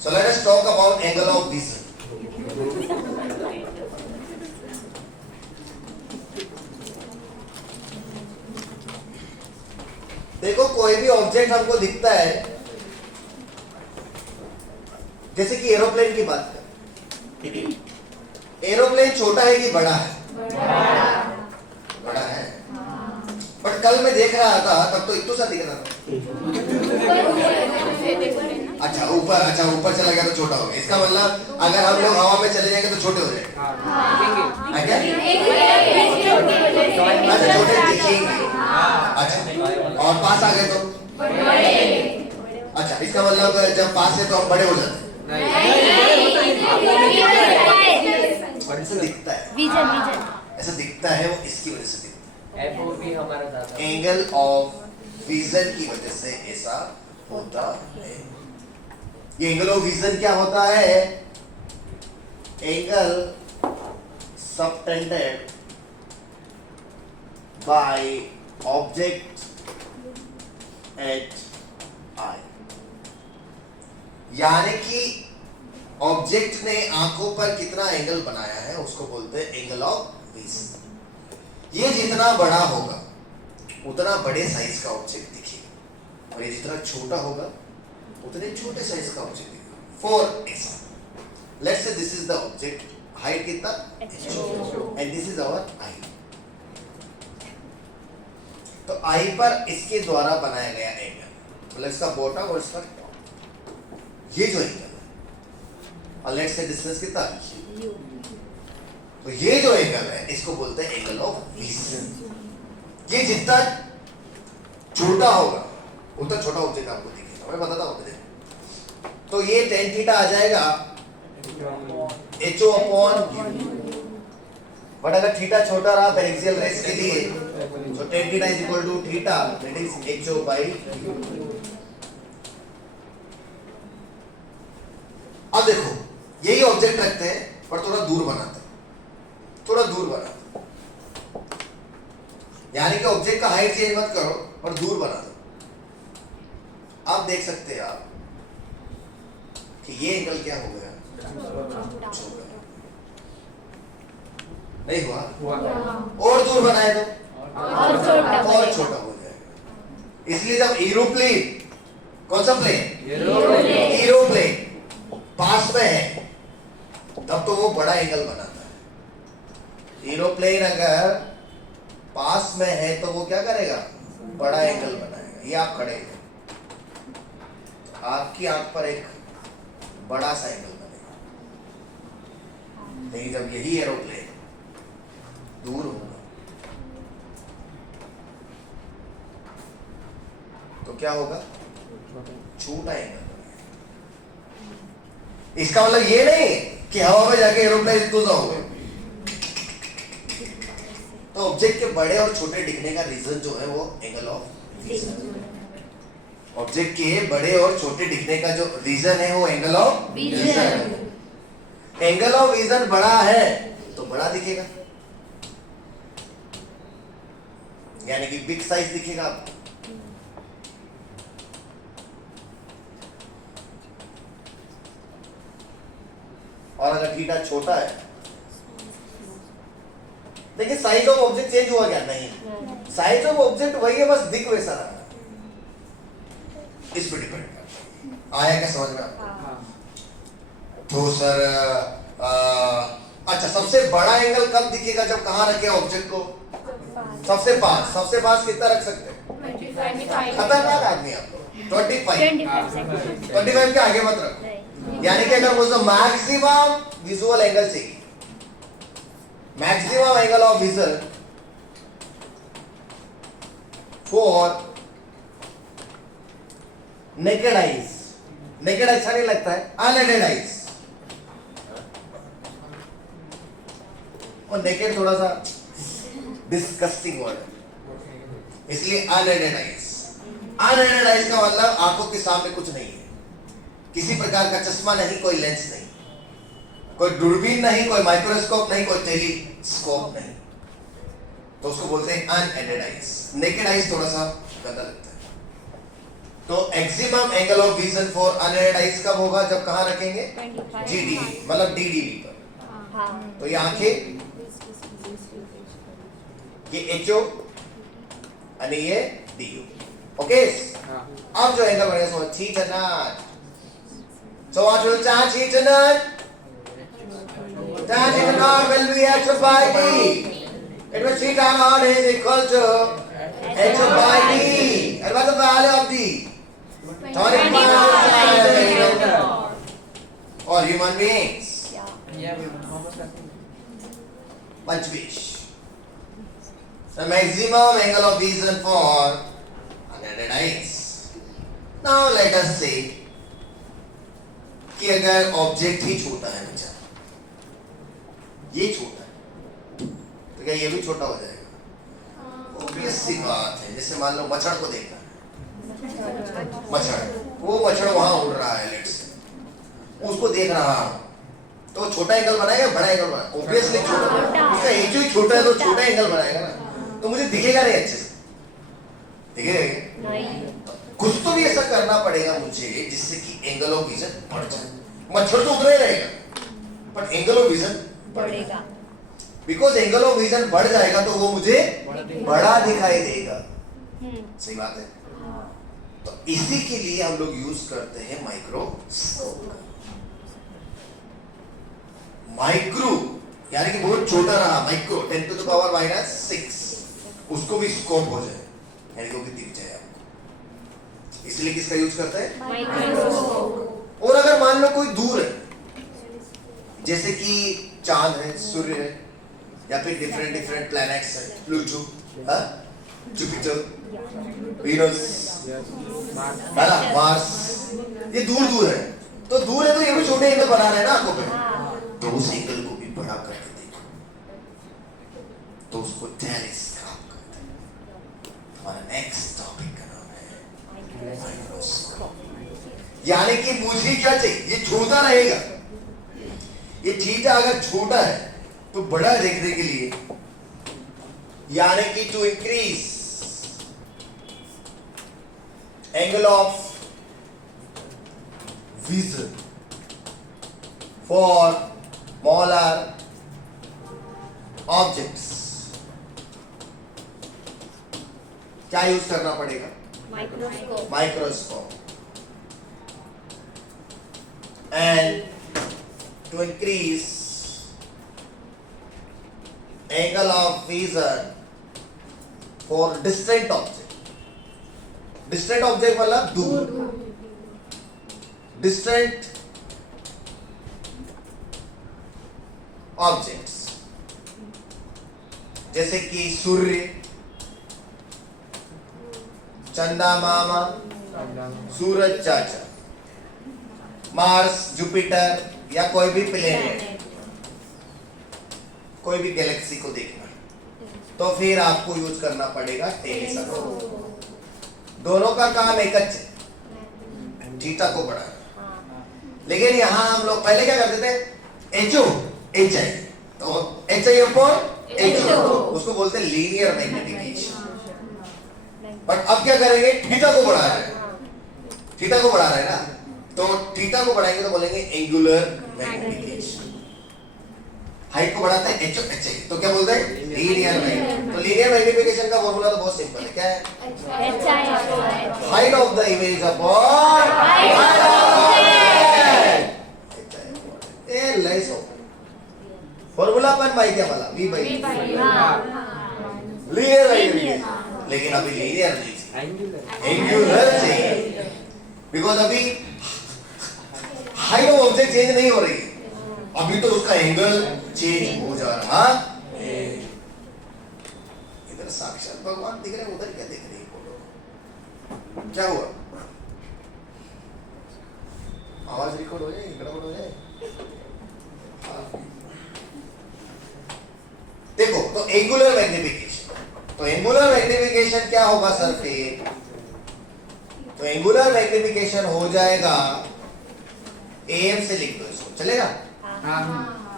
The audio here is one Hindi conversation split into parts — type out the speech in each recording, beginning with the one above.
So let us talk about angle of vision. देखो कोई भी ऑब्जेक्ट हमको दिखता है, जैसे कि एरोप्लेन की बात करें, एरोप्लेन छोटा है कि बड़ा है? बड़ा है। बट कल मैं देख रहा था तब तो इतना सा दिख रहा था। अच्छा ऊपर चला गया तो छोटा हो गया। इसका मतलब अगर हम लोग हवा में चले जाएंगे तो छोटे हो जाएंगे। अच्छा छोटे दिखेंगे। अच्छा और पास आ गए तो? अच्छा इसका मतलब जब पास है तो हम बड़े हो जाते हैं। ऐसा दिखता है, ऐसा दिखता है, वो इसकी वजह से दिखता है। एंगल ऑफ विजन की वजह से ऐसा होता है। ये एंगल ऑफ विजन क्या होता है? Angle subtended by object at eye, यानी कि ऑब्जेक्ट ने आंखों पर कितना एंगल बनाया है उसको बोलते हैं एंगल ऑफ विजन। ये जितना बड़ा होगा उतना बड़े साइज का ऑब्जेक्ट दिखेगा, और ये जितना छोटा होगा उतने छोटे साइज का ऑब्जेक्ट दिखेगा। For example let's say this is the object, height कितना एंड दिस इज आवर आई। तो आई पर इसके द्वारा बनाया गया एंगल, मतलब इसका बॉटम और इसका टॉप, ये जो एंगल है, और लेट्स से डिस्टेंस कितना, तो ये जो एंगल है इसको बोलते हैं एंगल ऑफ विजन। ये जितना छोटा होगा उतना छोटा ऑब्जेक्ट आपको दिखेगा। मैं बताता हूं, तो ये tan थीटा आ जाएगा HO अपॉन U। बट अगर थीटा छोटा रहा तो एक्सियल रेस के लिए, तो tan theta is equal to theta that is HO by U। अब देखो यही ऑब्जेक्ट रखते हैं पर थोड़ा दूर बनाते हैं, थोड़ा दूर बनाते हैं, यानी कि ऑब्जेक्ट का हाइट चेंज मत करो पर दूर बना दो। आप देख सकते हैं आप कि ये एंगल क्या हो गया, छोटा नहीं हुआ, और दूर बनाए तो और छोटा हो जाएगा। इसलिए जब एरोप्लेन, कौन सा प्लेन, एरोप्लेन पास में है तब तो वो बड़ा एंगल बनाता है। एरोप्लेन अगर पास में है तो वो क्या करेगा, बड़ा एंगल बनाएगा। ये आप खड़े हैं, आपकी आंख पर एक बड़ा सा एंगल बनेगा, लेकिन जब यही एरोप्लेन दूर होगा तो क्या होगा, छोटा एंगल बनेगा। इसका मतलब ये नहीं कि हवा में जाके एरोप्लेन इतना होगा। तो ऑब्जेक्ट के बड़े और छोटे दिखने का रीजन जो है वो एंगल ऑफ विजन। ऑब्जेक्ट के बड़े और छोटे दिखने का जो रीजन है वो angle of vision. Angle of vision बड़ा है तो बड़ा दिखेगा, यानी कि बिग साइज दिखेगा आपको। और अगर थीटा छोटा है, देखिए साइज ऑफ ऑब्जेक्ट चेंज हुआ क्या, नहीं, साइज ऑफ ऑब्जेक्ट वही है, बस दिख वैसा रहा। इस पे डिपेंड करता है। आया क्या समझ में आपको? तो सर अच्छा सबसे बड़ा एंगल कब दिखेगा, जब कहां रखे ऑब्जेक्ट को, सबसे पास। सबसे पास कितना रख सकते हैं, खतरनाक आदमी आप लोग, 25 के आगे मत रखो। यानी कि अगर मुझे मैक्सिमम विजुअल एंगल चाहिए, maximum angle of vision for naked eyes, naked अच्छा नहीं लगता है, अनएडेड आइज, और नेकेड थोड़ा सा डिस्गस्टिंग वर्ड है, इसलिए अनएडेड आइज। अनएडेड आइज का मतलब आंखों के सामने कुछ नहीं है, किसी प्रकार का चश्मा नहीं, कोई लेंस नहीं, कोई दूरबीन नहीं, कोई माइक्रोस्कोप नहीं, कोई टेलीस्कोप नहीं, तो उसको बोलते हैं अनएडेड आइज। नेकेड आइज थोड़ा सा गंदा लगता है। तो maximum angle of vision for unaided eyes कब होगा? जब कहाँ रखेंगे? GD मतलब DDV पर। तो ये आंखें, ये HO और ये DU। ओके, अब जो एंगल बनेगा so theta So what will tan theta naught? Tan theta naught will be h by d. It means theta naught is equal to h by d. And what's the value of d? 25 or human beings. Panchvish. The maximum angle of vision for unaided eyes. Now let us say कि अगर ऑब्जेक्ट ही छोटा है बच्चा, ये छोटा है, तो क्या ये भी छोटा हो जाएगा? ऑब्वियस सी बात है। जैसे मान लो मच्छर को देखना है, वो मच्छर वहां उड़ रहा है, लेट्स से उसको देख रहा हूं, तो छोटा एंगल बनाएगा बड़ा एंगल बनाएगा? ऑब्वियसली छोटा, उसका एज ही छोटा है तो छोटा एंगल बनाएगा ना, तो मुझे दिखेगा नहीं अच्छे से, दिखेगा नहीं। कुछ तो भी ऐसा करना पड़ेगा मुझे जिससे कि एंगल ऑफ विजन बढ़ जाए। मच्छर तो उधर ही रहेगा बट एंगल ऑफ विजन बढ़ेगा, बिकॉज एंगल ऑफ विजन बढ़ जाएगा तो वो मुझे बड़ा दिखाई देगा। सही बात है। तो इसी के लिए हम लोग यूज करते हैं माइक्रोस्कोप। माइक्रो यानी कि बहुत छोटा रहा, माइक्रो 10⁻⁻⁶, उसको भी स्कोप हो जाए यानी वो भी दिख जाए। इसलिए किसका यूज करते हैं? माइक्रोस्कोप। और अगर मान लो कोई दूर है, जैसे कि चांद है, सूर्य है, या फिर डिफरेंट प्लैनेट्स है, प्लूटो, जुपिटर, वीनस, मार्स, ये दूर है, तो दूर है तो ये भी छोटे एंगल बना रहे हैं ना आंखों पे, तो उस एंगल को भी बड़ा करके देखो, तो उसको टेलीस्कोप कहते हैं। हमारा नेक्स्ट टॉपिक का नाम है माइक्रोस्कोप। यानी कि मुझे क्या चाहिए? ये छोटा रहेगा, ये थीटा अगर छोटा है तो बड़ा देखने के लिए, यानी कि to increase angle of vision for smaller objects, क्या यूज करना पड़ेगा? Microscope. And to increase angle of vision for distant object, distant object मतलब दूर, distant objects जैसे कि सूर्य, चंदा मामा, सूरज चाचा, मार्स, जुपिटर या कोई भी प्लेनेट, कोई भी गैलेक्सी को देखना तो फिर आपको यूज करना पड़ेगा टेलीस्कोप। दोनों का काम एक है, थीटा को बढ़ाना। लेकिन यहाँ हम लोग पहले क्या करते थे? HO, HI, तो HI अपॉन HO, उसको बोलते हैं लीनियर मैग्निफिकेशन। बट अब क्या करेंगे? थीटा को बढ़ा रहे हैं, थीटा को बढ़ा रहे हैं ना, तो थीटा को बढ़ाएंगे तो बोलेंगे एंगुलर मैग्निफिकेशन। हाइट को बढ़ाते हैं HO, HI, तो क्या बोलते हैं? Linear magnification. तो लीनियर मैग्निफिकेशन का फॉर्मूला तो बहुत सिंपल है, क्या है? Height of the image upon height of the A less हो। फॉर्मूला अपन भाई क्या वाला? V by linear magnification. लेकिन अभी लीनियर नहीं, एंगुलर चाहिए, बिकॉज अभी हाइट ऑफ ऑब्जेक्ट चेंज नहीं हो रही है, अभी तो उसका एंगल चेंज हो जा रहा है। इधर साक्षात भगवान दिख रहे हैं, उधर क्या दिख रही है फोटो? क्या हुआ? आवाज रिकॉर्ड हो जाए, गड़बड़ हो जाए। देखो, तो एंगुलर मैग्निफिकेशन, तो एंगुलर मैग्निफिकेशन क्या होगा सर? फिर तो एंगुलर मैग्निफिकेशन हो जाएगा, AM से लिख दो इसको, चलेगा?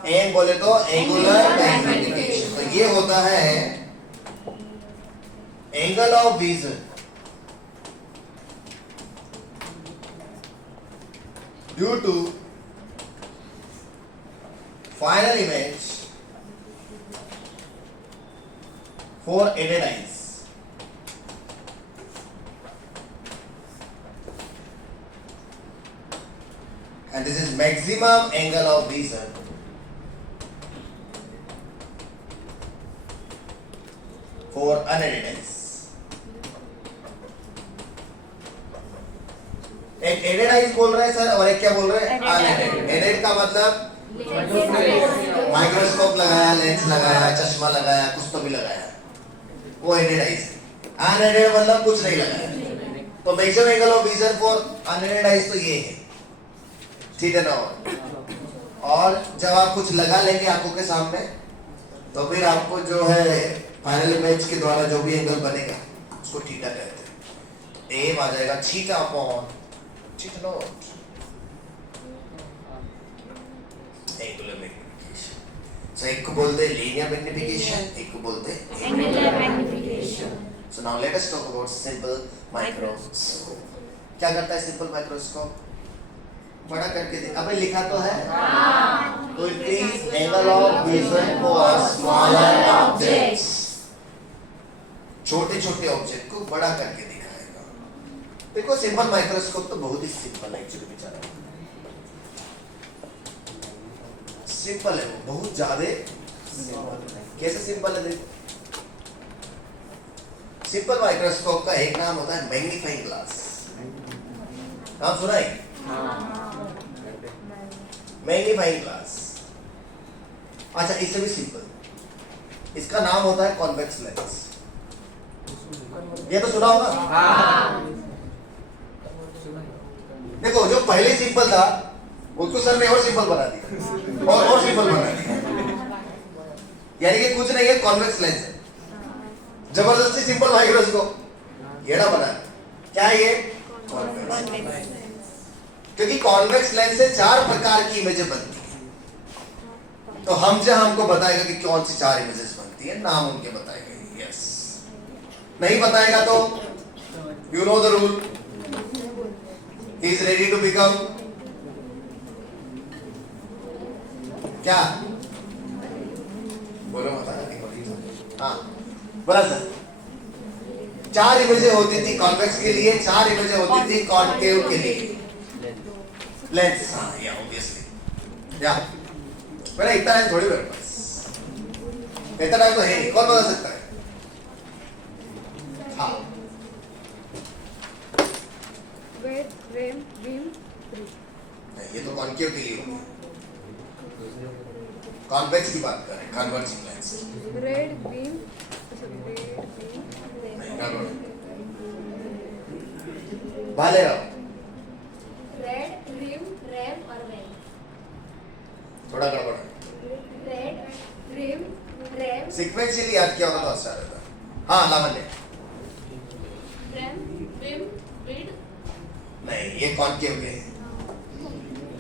AM बोले तो एंगुलर मैग्निफिकेशन, तो ये होता है angle of vision due to final image for aided eyes. And this is maximum angle of vision for unaided eyes. एक एडेड आइज बोल रहे हैं सर और एक क्या बोल रहे हैं अनएडेड. एडेड का मतलब माइक्रोस्कोप लगाया, लेंस लगाया, चश्मा लगाया, कुछ तो भी लगाया, वो एडेड आइज है. अनएडेड मतलब कुछ नहीं लगाया. तो maximum angle of vision for unaided eyes तो ये है, ठीक है ना. और जब आप कुछ लगा लेंगे आंखों के सामने तो फिर आपको जो है फाइनल इमेज के द्वारा जो भी एंगल बनेगा उसको थीटा कहते हैं. एम आ जाएगा theta upon theta nought angular magnification. So एक को बोलते हैं लीनियर मैग्निफिकेशन, एक को बोलते हैं angular magnification. So now let us talk about simple microscope. क्या करता है सिंपल माइक्रोस्कोप? बड़ा करके दे. अबे लिखा तो है तो increase angle of vision for smaller objects. छोटे छोटे ऑब्जेक्ट को बड़ा करके दिखाएगा. देखो सिंपल माइक्रोस्कोप तो बहुत ही सिंपल है एक्चुअली बेचारा. सिंपल है वो, बहुत ज्यादा सिंपल. कैसे सिंपल है देखो. सिंपल माइक्रोस्कोप का एक नाम होता है मैग्नीफाइंग ग्लास. नाम सुना है? Magnifying glass. अच्छा इससे भी सिंपल, इसका नाम होता है कॉन्वेक्स लेंस. ये तो सुना होगा. देखो जो पहले सिंपल था उसको सर ने और सिंपल बना दिया और सिंपल बना दिया. यानी कि कुछ नहीं है, कॉन्वेक्स लेंस है. जबरदस्ती सिंपल माइक्रोस्कोप ये ना बना. क्या है ये? कॉन्वेक्स. क्योंकि कॉन्वेक्स लेंस से 4 प्रकार की इमेजें बनती हैं. तो हमको बताएगा कि कौन सी 4 इमेजेस बनती है, नाम उनके बताएगा. यस. नहीं बताएगा तो you know the rule. He is ready to become क्या? बोलो बता. हाँ बोला सर. 4 इमेजें होती थी कॉन्वेक्स के लिए, 4 इमेजें होती थी कॉनकेव के लिए. लेंस. हाँ या ऑब्वियसली या मेरा इतना टाइम थोड़ी मेरे पास, इतना टाइम तो है नहीं. कौन बता सकता है? हाँ ये तो कॉनकेव के लिए होगा. कॉन्वेक्स की बात कर रहे हैं. Converging lens. रेड बीम भाले रहो. रेड रिम रैम और वेन. थोड़ा गड़बड़. रेड रिम रैम सीक्वेंशियली याद किया होगा तो अच्छा रहता. हाँ लावण्य. रैम बीम विड. नहीं ये कॉनकेव के हैं.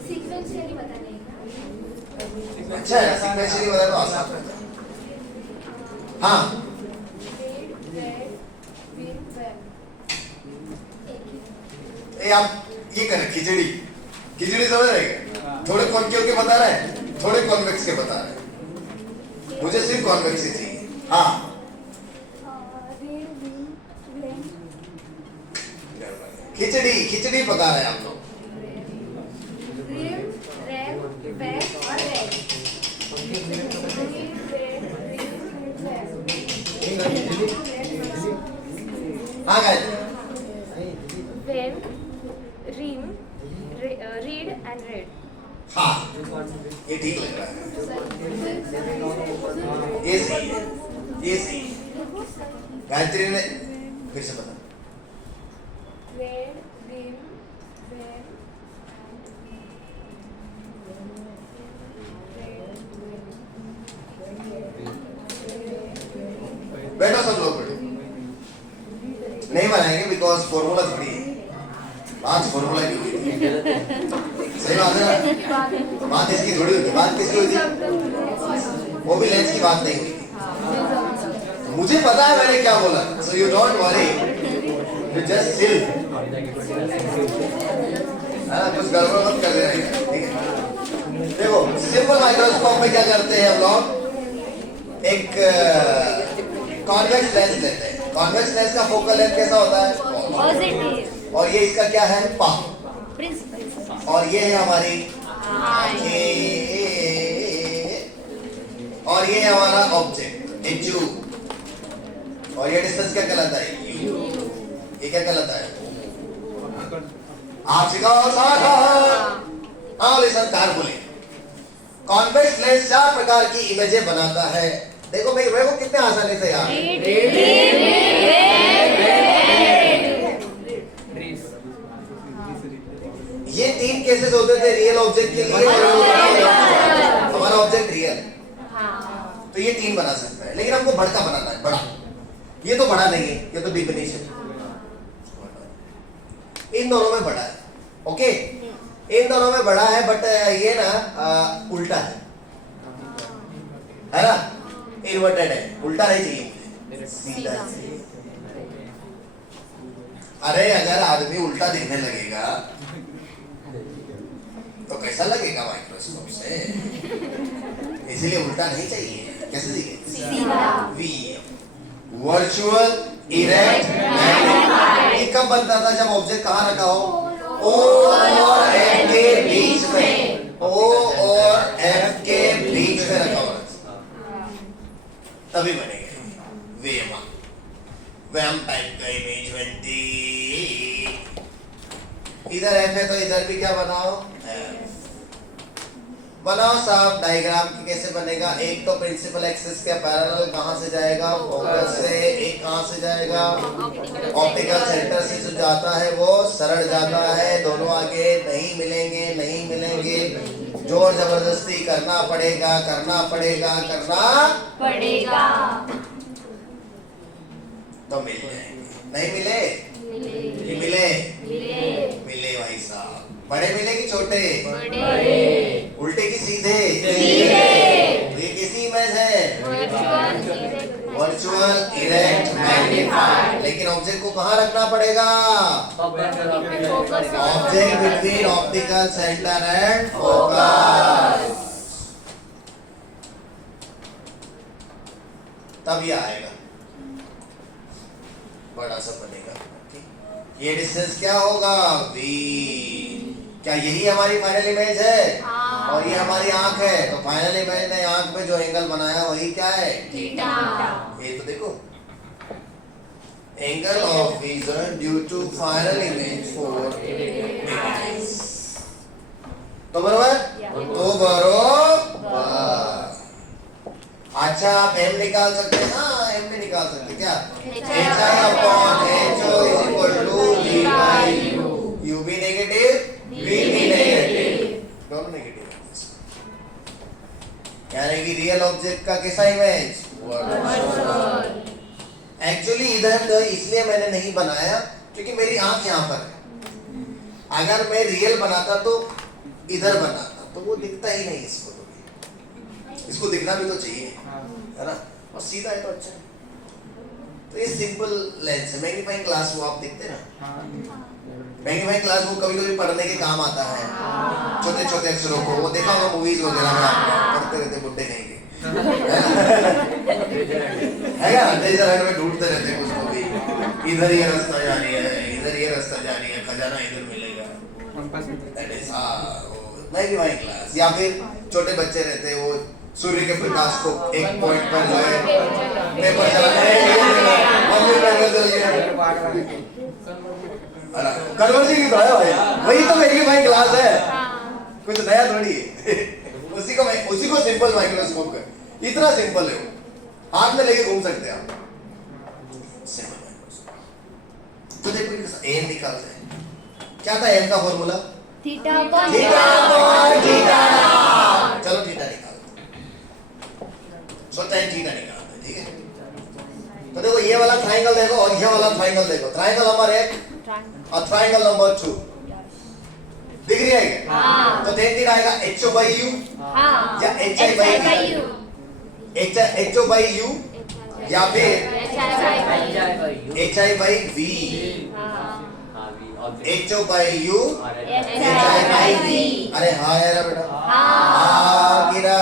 सीक्वेंशियली बताने का. अच्छा है सीक्वेंशियली बता तो आसान रहता. हाँ रेड रेड बीम वेन. ये आप ये करें खिचड़ी. खिचड़ी समझ रहे हैं? थोड़े कॉनकेव के बता रहे हैं, थोड़े कॉन्वेक्स के बता रहे हैं. मुझे सिर्फ कॉन्वेक्स ही चाहिए. हाँ रेड बीम वेन. खिचड़ी पका रहे हैं आप लोग. रिम रैम वेन और रेड. हाँ Gayatri. When, ream, read and read. हाँ ये ठीक लग रहा है. ये सही है, ये सही है. गायत्री ने फिर से बता. When, ream, when, बैठो सब लोग बैठो. नहीं बनाएंगे बिकॉज फॉर्मूला थोड़ी है. आज फॉर्मूला की हुई थी. सही बात है ना. बात इसकी थोड़ी हुई थी. बात किसकी हुई थी? वो भी लेंस की बात नहीं हुई थी. मुझे पता है मैंने क्या बोला. So you don't worry, you just chill. कुछ गड़बड़ मत कर देना, ठीक है। देखो सिंपल माइक्रोस्कोप में क्या करते हैं हम लोग, एक कॉन्वेक्स लेंस लेते हैं। कॉन्वेक्स लेंस का फोकल लेंथ कैसा होता है? पॉजिटिव। और ये इसका क्या है? पावर। प्रिंसिपल। और ये है हमारी आंखें, और ये है हमारा ऑब्जेक्ट HU, और ये डिस्टेंस क्या कहलाता है? U। ये क्या कहलाता है? आप सिखाओ साथ। हाँ लिसन कारफुली। कॉन्वेक्स लेंस 4 प्रकार की इमेजें बनाता है। देखो मेरे को कितने आसानी से याद है। ये 3 केसेस होते थे रियल ऑब्जेक्ट के लिए। हमारा ऑब्जेक्ट रियल है तो ये 3 बना सकता है, लेकिन हमको बड़ा बनाना है। बड़ा, ये तो बड़ा नहीं है, ये तो डिफिनेशन। इन दोनों में बड़ा है, ओके। इन दोनों में बड़ा है, बट ये ना उल्टा है ना, इन्वर्टेड है। उल्टा नहीं चाहिए मुझे, सीधा चाहिए। अरे अगर आदमी उल्टा देखने लगेगा तो कैसा लगेगा माइक्रोस्कोप से? इसीलिए उल्टा नहीं चाहिए। कैसे दिखे? V, virtual erect magnified. ये कब बनता था? जब ऑब्जेक्ट कहाँ रखा हो? O और F के बीच में। O और F के बीच में रखा हो, तभी बनेगा वेमा। वैम टाइप का इमेज बनती। इधर F है तो इधर भी क्या बनाओ? F बनाओ साहब। डायग्राम की कैसे बनेगा? एक तो प्रिंसिपल एक्सिस के पैरेलल कहां से जाएगा? फोकस से। एक कहां से जाएगा? ऑप्टिकल सेंटर से जो जाता है वो सरल जाता है। दोनों आगे नहीं मिलेंगे, नहीं मिलेंगे। जोर जबरदस्ती करना पड़ेगा, करना पड़ेगा, करना पड़ेगा तो मिल जाएंगे। नहीं मिले कि मिले? मिले भाई साहब। बड़े मिले कि छोटे? बड़े। उल्टे की सीधे? ये किसी इमेज है? Virtual erect magnified. लेकिन ऑब्जेक्ट को कहाँ रखना पड़ेगा? Object between optical centre and focus, तब ये आएगा, बड़ा सा बनेगा। ये डिस्टेंस क्या होगा? V। क्या यही हमारी फाइनल इमेज है? और ये हमारी आंख है, तो फाइनल इमेज ने आंख में जो एंगल बनाया वही क्या है? थीटा। ये तो देखो, angle of vision due to final image for image. तो बरोबर? तो बरोबर। अच्छा आप m निकाल सकते हैं ना? m भी निकाल सकते हैं क्या? HI/HO is equal to V by U। U भी नेगेटिव, V भी नेगेटिव, दोनों नेगेटिव। यानी कि रियल ऑब्जेक्ट का कैसा इमेज? एक्चुअली इधर तो इसलिए मैंने नहीं बनाया क्योंकि मेरी आंख यहाँ पर है। अगर मैं रियल बनाता तो इधर बनाता तो वो दिखता ही नहीं। इसको दिखना भी तो चाहिए, है ना? और सीधा है तो अच्छा है। तो ये सिंपल लेंस है। मैग्नीफाइंग ग्लास वो आप देखते हैं ना, मैग्नीफाइंग ग्लास वो कभी कभी पढ़ने के काम आता है, छोटे छोटे अक्षरों को। वो देखा होगा मूवीज वगैरह में, आप पढ़ते रहते बुड्ढे कहीं के, है क्या? ट्रेजर हंट में ढूंढते रहते कुछ को भी। इधर ये रास्ता जानी है, इधर ये रास्ता जानी है, खजाना इधर मिलेगा। Magnifying glass. या फिर छोटे बच्चे रहते हैं, वो सूर्य के प्रकाश को एक पॉइंट पर जो है पेपर चलाते हैं। कन्वर्सिंग तो है भाई, वही तो मैग्नीफाइंग ग्लास है, कुछ नया थोड़ी है। उसी को सिंपल माइक्रोस्कोप का, इतना सिंपल है वो, हाथ में लेके घूम सकते हैं आप। Simple microscope. तो देखो एम निकालते हैं। क्या था एम का फॉर्मूला? Theta upon theta. चलो थीटा निकाल, सो tan थीटा निकालते हैं, ठीक है? तो देखो ये वाला ट्रायंगल देखो और ये वाला ट्रायंगल देखो। ट्रायंगल नंबर 1 और ट्रायंगल नंबर 2 दिख रही है क्या? तो tan थीटा आएगा HO by U या HI by U, HO by U या फिर HI by V। H O by U H I by V. अरे हाँ यार बेटा हाँ गिरा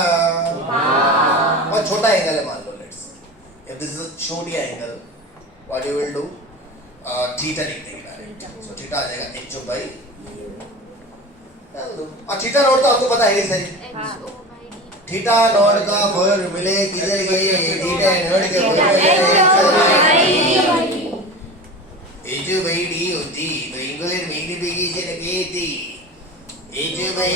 बहुत छोटा एंगल है मान लो let's if this is a छोटी angle what you will do theta लिख देंगे डायरेक्ट सो थीटा आ जाएगा H O by और थीटा नॉट तो आपको पता है सही थीटा नॉट का फॉर्मूले किधर गई थीटा नॉट के फॉर्मूले H by D होती तो एंगुलर मैग्निफिकेशन क्या थी H by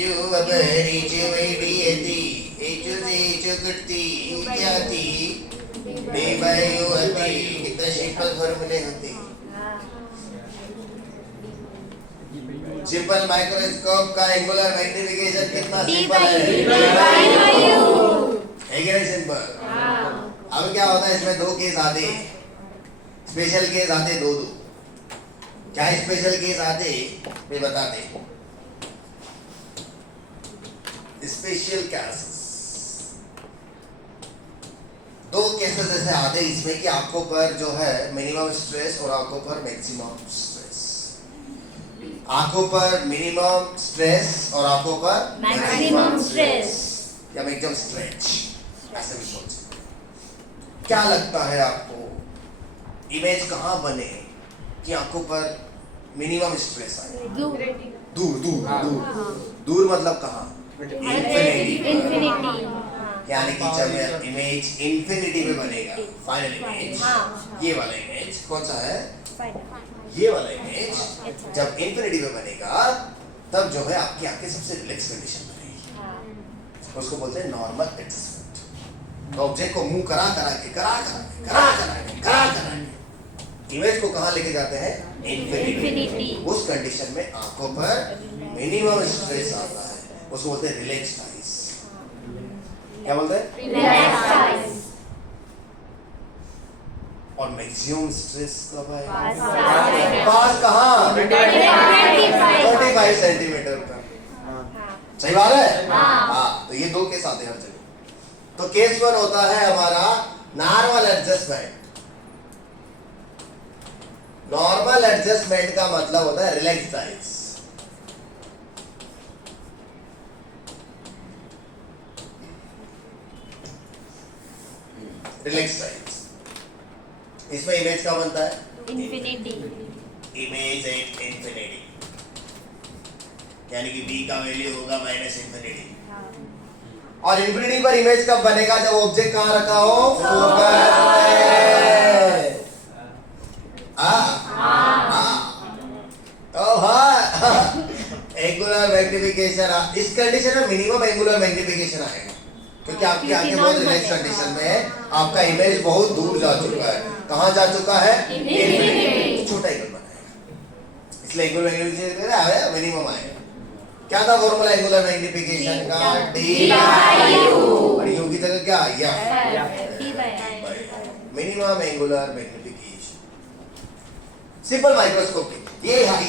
U बराबर H by D होती H से H कटती क्या थी D by U होती कितना सिंपल फॉर्मूले होते सिंपल माइक्रोस्कोप का एंगुलर मैग्निफिकेशन कितना सिंपल है कि नहीं सिंपल अब क्या होता है इसमें दो केस आते हैं स्पेशल केस आते दो क्या स्पेशल केस आते मैं बताते स्पेशल केसेस दो केसेस ऐसे आते इसमें कि आपको पर जो है मिनिमम स्ट्रेस और आपको पर मैक्सिमम स्ट्रेस आंखों पर मिनिमम स्ट्रेस और आंखों पर मैक्सिमम स्ट्रेस या मैक्सिमम स्ट्रेच ऐसे भी सोच क्या लगता है आपको इमेज कहाँ बने कि आंखों पर मिनिमम स्ट्रेस आए दूर दूर दूर दूर मतलब कहाँ इंफिनिटी यानी कि जब इमेज इंफिनिटी पे बनेगा फाइनल इमेज ये वाला इमेज कौन सा है ये वाला इमेज जब इंफिनिटी पे बनेगा तब जो है आपकी आंखें सबसे रिलैक्स कंडीशन बनेगी उसको बोलते हैं नॉर्मल एडजस्टमेंट ऑब्जेक्ट को मूव करा करा इमेज को कहाँ लेके जाते हैं इंफिनिटी उस कंडीशन में आंखों पर मिनिमम स्ट्रेस आता है उसको बोलते हैं रिलैक्स्ड आईज क्या बोलते हैं रिलैक्स्ड आईज और मैक्सिमम स्ट्रेस कब आएगा पास कहाँ 25 सेंटीमीटर पर सही बात है हाँ तो ये दो केस आते हैं हर जगह तो केस 1 होता है हमारा नॉर्मल एडजस्टमेंट नॉर्मल एडजस्टमेंट का मतलब होता है रिलैक्स्ड आईज रिलैक्स्ड आईज इसमें इमेज क्या बनता है इंफिनिटी इमेज एट इंफिनिटी यानी कि b का वैल्यू होगा माइनस इंफिनिटी और इंफिनिटी पर इमेज कब बनेगा जब ऑब्जेक्ट कहाँ रखा हो फोकस एंगुलर मैग्निफिकेशन इस कंडीशन में मिनिमम एंगुलर मैग्निफिकेशन आएगा क्योंकि आपकी आंखें बहुत रिलैक्स कंडीशन में है आपका इमेज बहुत दूर जा चुका है कहाँ जा चुका है छोटा एंगल बनाएगा इसलिए एंगुलर मैग्निफिकेशन आया मिनिमम आएगा क्या था फॉर्मूला एंगुलर मैग्निफिकेशन का d by u और u की जगह क्या f minimum angular magnification simple microscope ये हाथ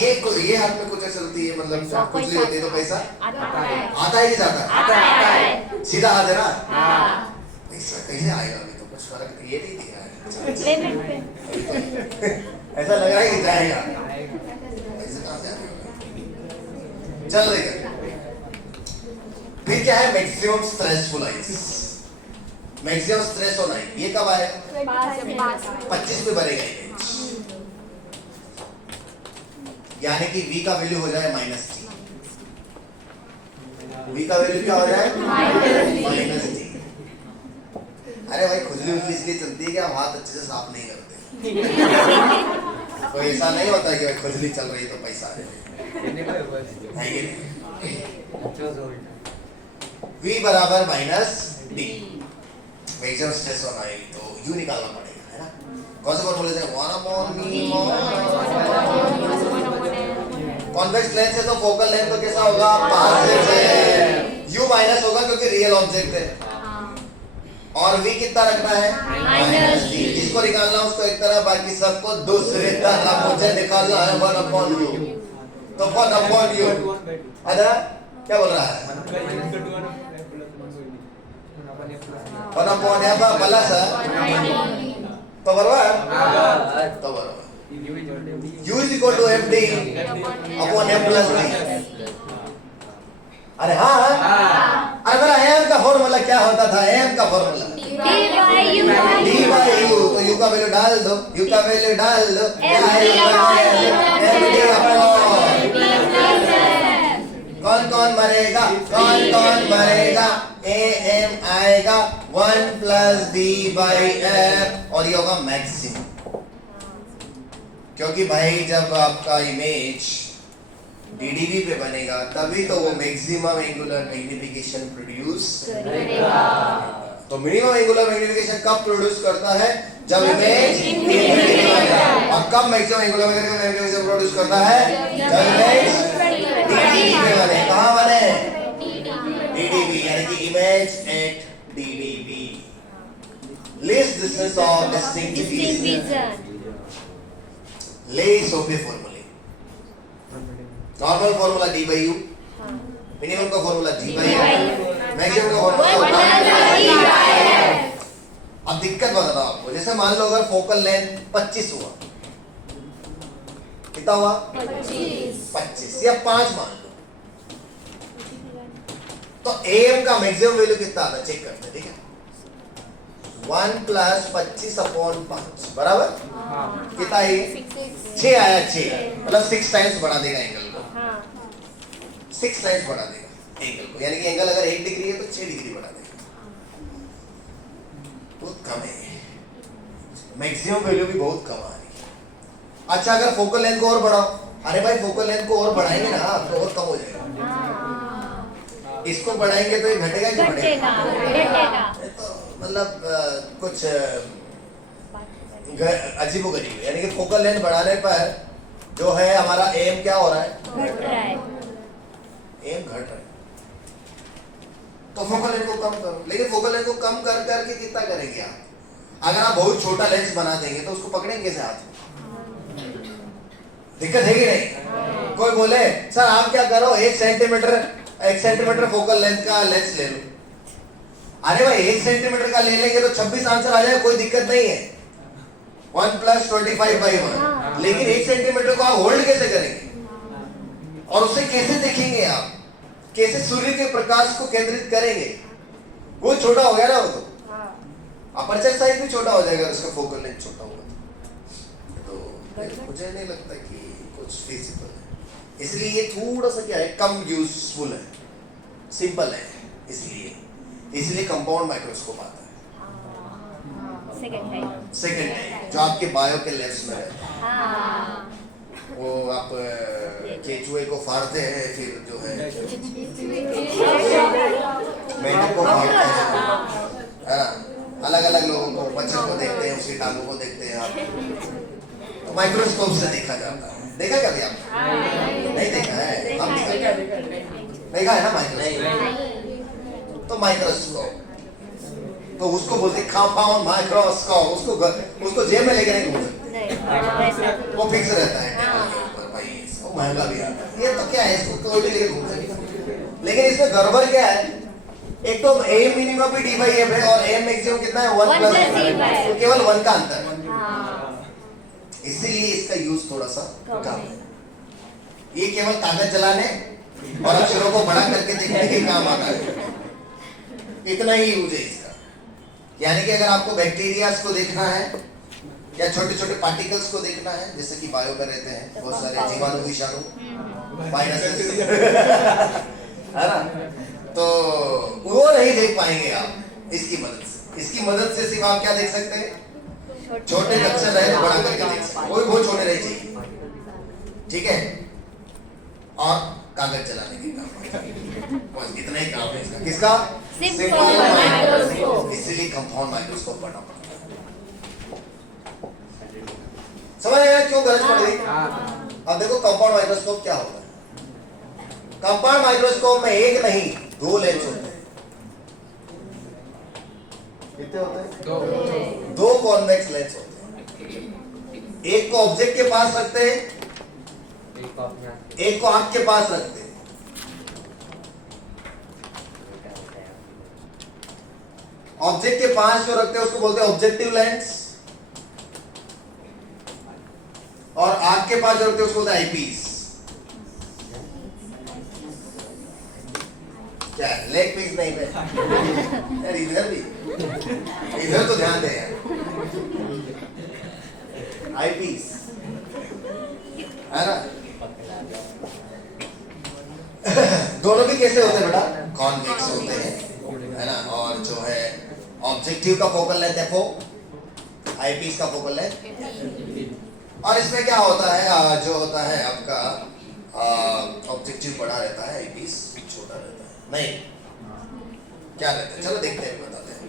में कुछ ऐसा होती है मतलब खुजली होती है तो पैसा आता है कि जाता है सीधा हाथ है ना पैसा कैसे आएगा अभी तो कुछ फर्क ये नहीं दिख रहा है ऐसा लग रहा है कि जाएगा पैसा कहाँ से आएगा चल देखा फिर क्या है maximum stressful eyes maximum stress होना है ये कब आएगा 25 में बनेगा इमेज यानी कि v का वैल्यू हो जाए -t v का वैल्यू क्या हो जाए -t अरे भाई खुजली उजली इसलिए चलती है कि हम हाथ अच्छे से साफ नहीं करते तो ऐसा नहीं होता कि भाई खुजली चल रही तो पैसा है v बराबर -d मैक्सिमम स्ट्रेस होना है तो u निकालना पड़ेगा है ना कौन से फॉर्मूले से 1/v कॉन्वेक्स लेंस है तो फोकल लेंथ तो कैसा होगा पास से u माइनस होगा क्योंकि रियल ऑब्जेक्ट है और v कितना रखना है -d जिसको निकालना उसको एक तरह बाकी सबको दूसरी तरह मुझे निकालना है 1/u तो 1/u अदा क्या बोल रहा है 1/f प्लस तो बराबर तो बराबर U is equal to FD upon M plus D। अरे हाँ अरे मेरा M का फॉर्मूला क्या होता था? M का फॉर्मूला D by U, तो U का वैल्यू डाल दो, U का वैल्यू डाल दो, क्या है? MD अपॉन कौन कौन मरेगा? कौन कौन मरेगा? AM आएगा 1 प्लस D by F और ये होगा मैक्सिमम, क्योंकि भाई जब आपका इमेज DDV पे बनेगा तभी तो वो मैक्सिमम एंगुलर मैग्निफिकेशन प्रोड्यूस करेगा। तो मिनिमम एंगुलर मैग्निफिकेशन कब प्रोड्यूस करता है? जब इमेज DDV पे बनेगा। और कब मैक्सिमम एंगुलर मैग्निफिकेशन प्रोड्यूस करता है? जब इमेज DDV पे बने। कहाँ बने? DDV, यानी कि image at DDV, least distance of distinct vision। ले सोपे फॉर्मूले, normal formula D by U, minimum का formula G by F, maximum का फॉर्मूला अब दिक्कत बता रहा हूं आपको। जैसे मान लो अगर फोकल लेंथ 25 हुआ, कितना हुआ? 25 या 5 मान लो, तो AM का मैक्सिमम वैल्यू कितना आता है? चेक करते हैं, ठीक है? 1 प्लस 25 अपॉन 5 बराबर कितना है? 6 आया, 6 मतलब 6 टाइम्स बढ़ा देगा एंगल को, 6 टाइम्स बढ़ा देगा एंगल को, यानी कि एंगल अगर 1 डिग्री है तो 6 डिग्री बढ़ा देगा। बहुत कम है, मैक्सिमम वैल्यू भी बहुत कम आ रही है। अच्छा अगर फोकल लेंथ को और बढ़ाओ, अरे भाई फोकल लेंथ को और बढ़ाएंगे ना तो और कम हो जाएगा। इसको बढ़ाएंगे तो ये घटेगा कि बढ़ेगा? तो मतलब कुछ अजीबोगरीब है, यानी कि फोकल लेंथ बढ़ाने पर जो है हमारा एम क्या हो रहा है? घट रहा है, एम घट रहा है। तो फोकल लेंथ को कम करो, लेकिन फोकल लेंथ को कम कर करके कितना करेंगे आप? अगर आप बहुत छोटा लेंस बना देंगे तो उसको पकड़ेंगे कैसे हाथ में? दिक्कत है कि नहीं? कोई बोले सर आप क्या करो 1 सेंटीमीटर फोकल लेंथ का लेंस ले लो। अरे भाई 1 सेंटीमीटर का ले लेंगे तो 26 आंसर आ जाएगा, कोई दिक्कत नहीं है, 1 प्लस 25 by 1। लेकिन 1 सेंटीमीटर को आप होल्ड कैसे करेंगे और उसे कैसे देखेंगे आप? कैसे सूर्य के प्रकाश को केंद्रित करेंगे? वो छोटा हो गया ना, वो तो अपर्चर साइज भी छोटा हो जाएगा, उसका फोकल लेंथ छोटा होगा। तो मुझे नहीं लगता कि कुछ फिजिबल है, इसलिए ये थोड़ा सा क्या है, कम यूजफुल है, सिंपल है, इसलिए कंपाउंड माइक्रोस्कोप आता है। सेकंड है जो आपके बायो के लैब्स में रहता है। वो आप केचुए को फाड़ते हैं, फिर जो है मेंढक को फाड़ते हैं, अलग अलग लोगों को, मच्छर को देखते हैं, उसकी टांगों को देखते हैं आप, तो माइक्रोस्कोप से देखा जाता है। देखा कभी आपने? नहीं देखा है? हम देखा है ना माइक्रोस्कोप। तो माइक्रोस्कोप तो उसको बोलते कंपाउंड माइक्रोस्कोप, उसको जेब में लेके नहीं घूम सकते, वो फिक्स रहता है टेबल के ऊपर भाई, वो महंगा भी आता है। ये तो क्या है, इसको तो भी लेके घूम सकते। लेकिन इसमें गड़बड़ क्या है, एक तो एम मिनिमम भी D by F है और एम मैक्सिमम कितना है? 1 प्लस D, तो केवल 1 का अंतर है, इसीलिए इसका यूज थोड़ा सा कम है। ये केवल कागज जलाने और अक्षरों को बड़ा करके देखने के काम आता है, इतना ही यूज है इसका। यानी कि अगर आपको बैक्टीरियाज को देखना है या छोटे छोटे पार्टिकल्स को देखना है, जैसे कि बायो में रहते हैं बहुत सारे जीवाणु, विषाणु, वायरसेस, है ना, तो वो नहीं देख पाएंगे आप इसकी मदद से। इसकी मदद से सिर्फ आप क्या देख सकते हैं? छोटे अक्षर है तो बड़ा करके देख सकते हैं, वो भी बहुत छोटे नहीं चाहिए, ठीक है? और कागज चलाने के काम, बस इतना ही काम है इसका। किसका? Simple microscope. इसलिए कंपाउंड माइक्रोस्कोप पढ़ना पड़ता है। समझ आया क्यों गलत पड़ गई? अब देखो कंपाउंड माइक्रोस्कोप क्या होता है। कंपाउंड माइक्रोस्कोप में एक नहीं 2 लेंस होते हैं। कितने होते हैं? 2 कॉन्वेक्स लेंस होते हैं। एक को ऑब्जेक्ट के पास रखते हैं, एक को आंख के पास रखते हैं। ऑब्जेक्ट के पास जो रखते हैं उसको बोलते हैं ऑब्जेक्टिव लेंस, और आग के पास जो होते हैं उसको बोलते हैं आईपीस। क्या लेग पीस नहीं है यार, इधर भी, इधर तो ध्यान दे यार। आईपीस है ना। दोनों भी कैसे होते हैं बेटा? कॉन्वेक्स होते हैं, है ना। और जो है ऑब्जेक्टिव का फोकल लेंथ एफओ, आईपीस का फोकल लेंथ। और इसमें क्या होता है, जो होता है आपका ऑब्जेक्टिव बड़ा रहता है, आईपीस छोटा रहता है। नहीं क्या रहता है, चलो देखते हैं, बताते हैं।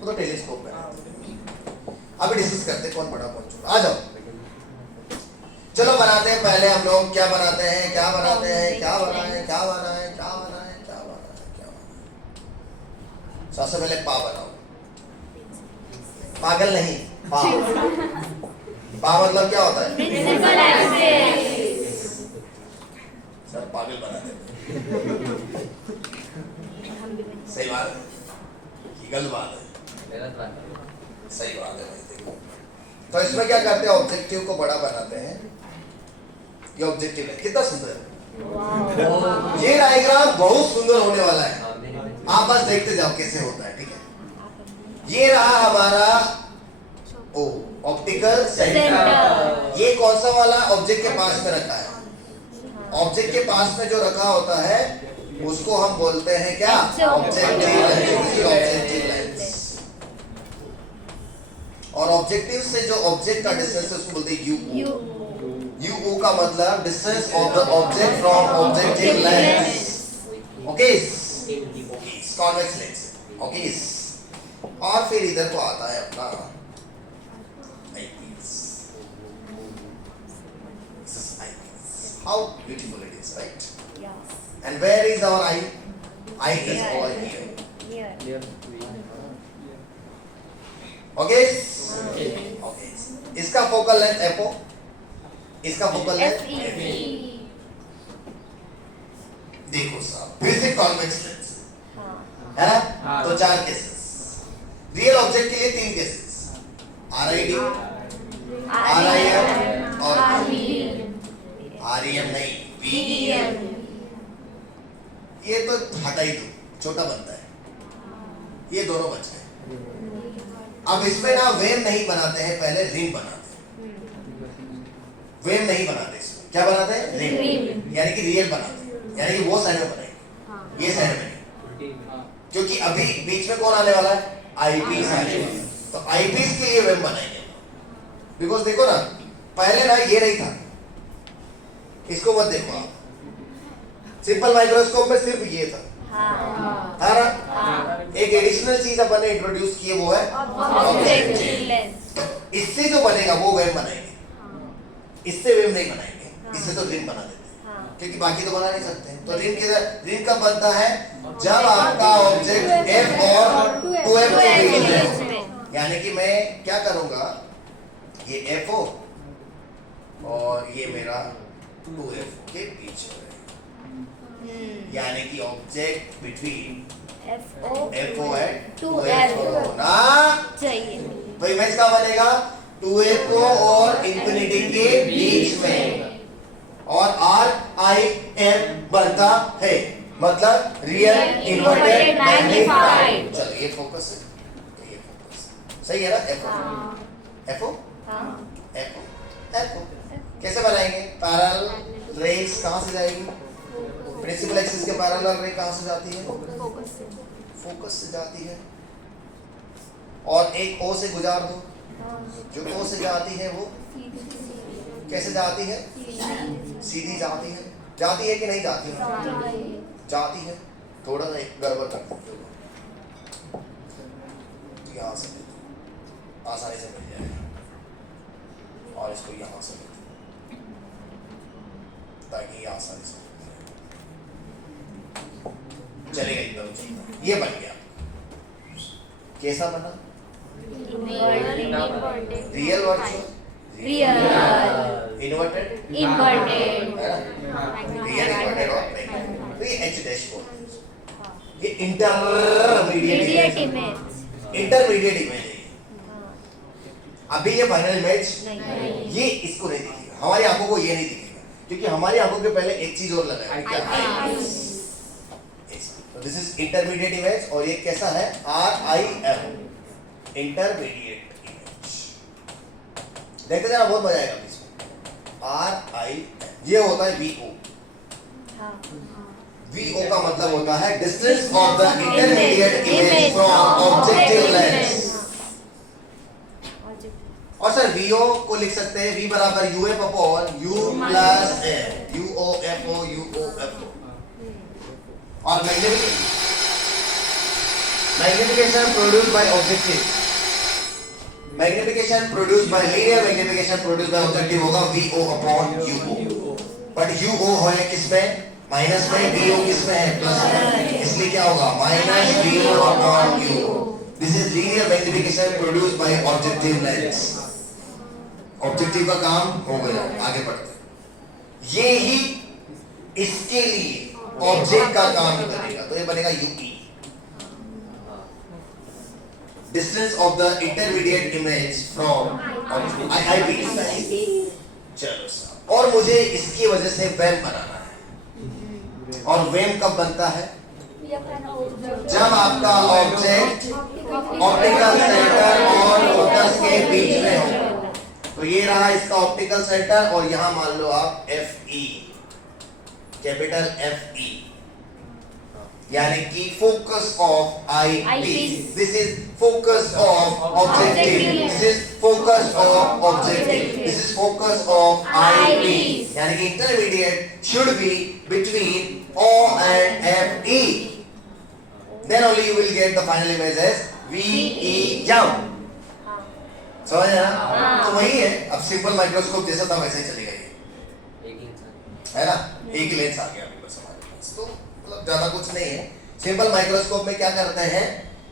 वो तो टेलीस्कोप है। अभी डिस्कस करते हैं कौन बड़ा कौन छोटा। आ जाओ चलो बनाते हैं। पहले हम लोग क्या बनाते हैं, क्या बनाते हैं, क्या बनाए, क्या बनाए, क्या बनाए, क्या बनाए, क्या बनाए। सबसे पहले पा बनाओ। पागल नहीं, पा। पा मतलब क्या होता है? Principal axis. सर पागल बना देते। सही बात है कि गलत बात है? गलत बात है। सही बात है भाई। देखो तो इसमें क्या करते हैं, ऑब्जेक्टिव को बड़ा बनाते हैं। ये ऑब्जेक्टिव है, कितना सुंदर है। ये डायग्राम बहुत सुंदर होने वाला है, आप बस देखते जाओ कैसे होता है, ठीक है। ये रहा हमारा ओ ऑप्टिकल सेंटर। ये कौन सा वाला ऑब्जेक्ट के पास में रखा है? ऑब्जेक्ट के पास में जो रखा होता है उसको हम बोलते हैं क्या? Objective lens. और ऑब्जेक्टिव से जो ऑब्जेक्ट का डिस्टेंस है उसको बोलते हैं यू। यू का मतलब distance of the object from objective lens. Okay, convex lens. Okay, और फिर इधर को आता है अपना eyepiece. How beautiful it is, right? Yes. And where is our eye? Eye is over here. Here. Okay? Okay. इसका फोकल लेंथ FO, इसका फोकल लेंथ FE. देखो साहब, फिर से कॉन्वेक्स लेंस हाँ. है ना। तो 4 केसेस। रियल ऑब्जेक्ट के लिए 3 केसेस, RID, RIM और REM नहीं, VEM। ये तो हटा ही दो, छोटा बनता है। ये दोनों बच गए। अब इसमें ना वेव नहीं बनाते हैं, पहले रिम बनाते हैं। वेव नहीं बनाते इसमें, क्या बनाते हैं? रिम, यानी कि रियल बनाते हैं, यानी कि वो साइड में बनाएंगे, ये साइड में नहीं। क्योंकि अभी बीच में कौन आने वाला है? आईपीस आने वाला है। तो आईपीस के लिए वेव बनाएंगे। बिकॉज देखो ना, पहले ना ये नहीं था, इसको मत देखो आप। सिंपल माइक्रोस्कोप में सिर्फ ये था, है ना। एक एडिशनल चीज अपन ने इंट्रोड्यूस की है, वो है ऑब्जेक्टिव लेंस। इससे जो बनेगा वो वेव बनाएंगे, इससे वेव नहीं बनाएंगे। इससे तो रिम बना देते हैं, क्योंकि बाकी तो बना नहीं सकते। तो रिम कब बनता है? जब आपका ऑब्जेक्ट F और 2F के बीच में। यानी कि मैं क्या करूंगा, ये FO और ये मेरा 2F के बीच में, यानी कि object between FO and 2F होना चाहिए। तो इमेज का बनेगा 2FO और इंफिनिटी के बीच में, और RIM बनता है, मतलब रियल इन्वर्टेड मैग्नीफाइड। चलो ये फोकस है, ये फोकस सही है ना। FO कैसे बनाएंगे? पैरेलल रेज कहां से जाएगी? प्रिंसिपल एक्सिस के पैरेलल रे कहां से जाती है? फोकस से जाती है। और एक O से गुजार दो, जो O से जाती है वो कैसे जाती है? सीधी जाती है। जाती है कि नहीं जाती है? जाती है। थोड़ा सा एक गड़बड़ कर देते हो, यहाँ से आसानी से मिल जाएगा, और इसको यहाँ से ताकि ये आसानी से चलेगा एकदम। ये बन गया। कैसा बना? Real virtual, real, inverted, inverted, real inverted और मैग्नेटिक। तो ये H डैशबोर्ड, ये इंटरमीडिएट इमेज है। अभी ये फाइनल इमेज नहीं। ये इसको नहीं दिखेगा, हमारी आंखों को ये नहीं दिखेगा, क्योंकि हमारी आंखों के पहले एक चीज और लगा है, क्या? Eyes. तो दिस इज इंटरमीडिएट इमेज, और ये कैसा है? RIM, intermediate image. देखते जाना, बहुत मजा आएगा इसमें। RIM, ये होता है VO। हाँ। VO का मतलब होता है distance of the intermediate image from objective lens. और सर VO को लिख सकते हैं V बराबर UF upon U plus A, UOFO, UOFO। और magnification produced by objective, magnification produced by linear magnification produced by objective होगा VO upon UO। But UO है किसमें? माइनस में, VO किसमें है? प्लस में, इसलिए क्या होगा? Minus VO upon UO। This is linear magnification produced by objective lens. Objective का काम हो गया, आगे बढ़ते हैं। ये ही इसके लिए ऑब्जेक्ट का काम करेगा, तो ये बनेगा UE, distance of the intermediate image from IIP। चलो साहब, और मुझे इसकी वजह से वेम बनाना है, और वेम कब बनता है? जब आपका ऑब्जेक्ट ऑप्टिकल सेंटर और फोकस के बीच में हो। तो ये रहा इसका ऑप्टिकल सेंटर, और यहां मान लो आप FE, कैपिटल FE, यानी कि focus of eyepiece. This is focus of objective, this is focus of objective, this is focus of eyepiece, यानी कि intermediate should be between O and FE, then only you will get the final image as VE jump। समझ आया? तो वही है, अब सिंपल माइक्रोस्कोप जैसा था वैसे ही चलेगा ये, है ना? एक ही लेंस आ गया अभी बस हमारे पास, तो मतलब ज्यादा कुछ नहीं है। सिंपल माइक्रोस्कोप में क्या करते हैं,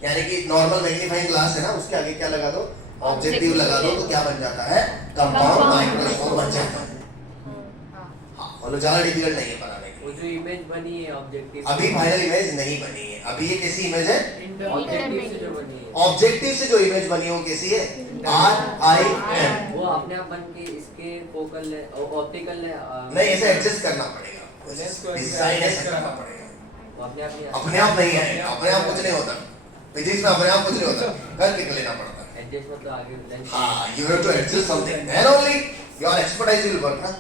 यानी कि नॉर्मल मैग्नीफाइंग ग्लास है ना, उसके आगे क्या लगा दो? ऑब्जेक्टिव लगा दो, तो क्या बन जाता है? कंपाउंड माइक्रोस्कोप बन जाता है। हाँ, और ज्यादा डिफिकल्ट नहीं है बनाने के। वो जो इमेज बनी है ऑब्जेक्टिव, अभी फाइनल इमेज नहीं बनी है, अभी ये कैसी इमेज है? ऑब्जेक्टिव से जो बनी है, ऑब्जेक्टिव से जो इमेज बनी है वो कैसी है? RIM। वो अपने आप बन के इसके फोकल ऑप्टिकल नहीं, ऐसे एडजस्ट करना पड़ेगा, डिजाइन ऐसा करना पड़ेगा, वो अपने आप नहीं अपने आप नहीं आएगा, अपने आप कुछ नहीं होता फिजिक्स में, अपने आप कुछ नहीं होता, करके लेना पड़ता है। एडजस्ट मतलब आगे लेंस। हाँ, you have to adjust something and only your expertise will work ना।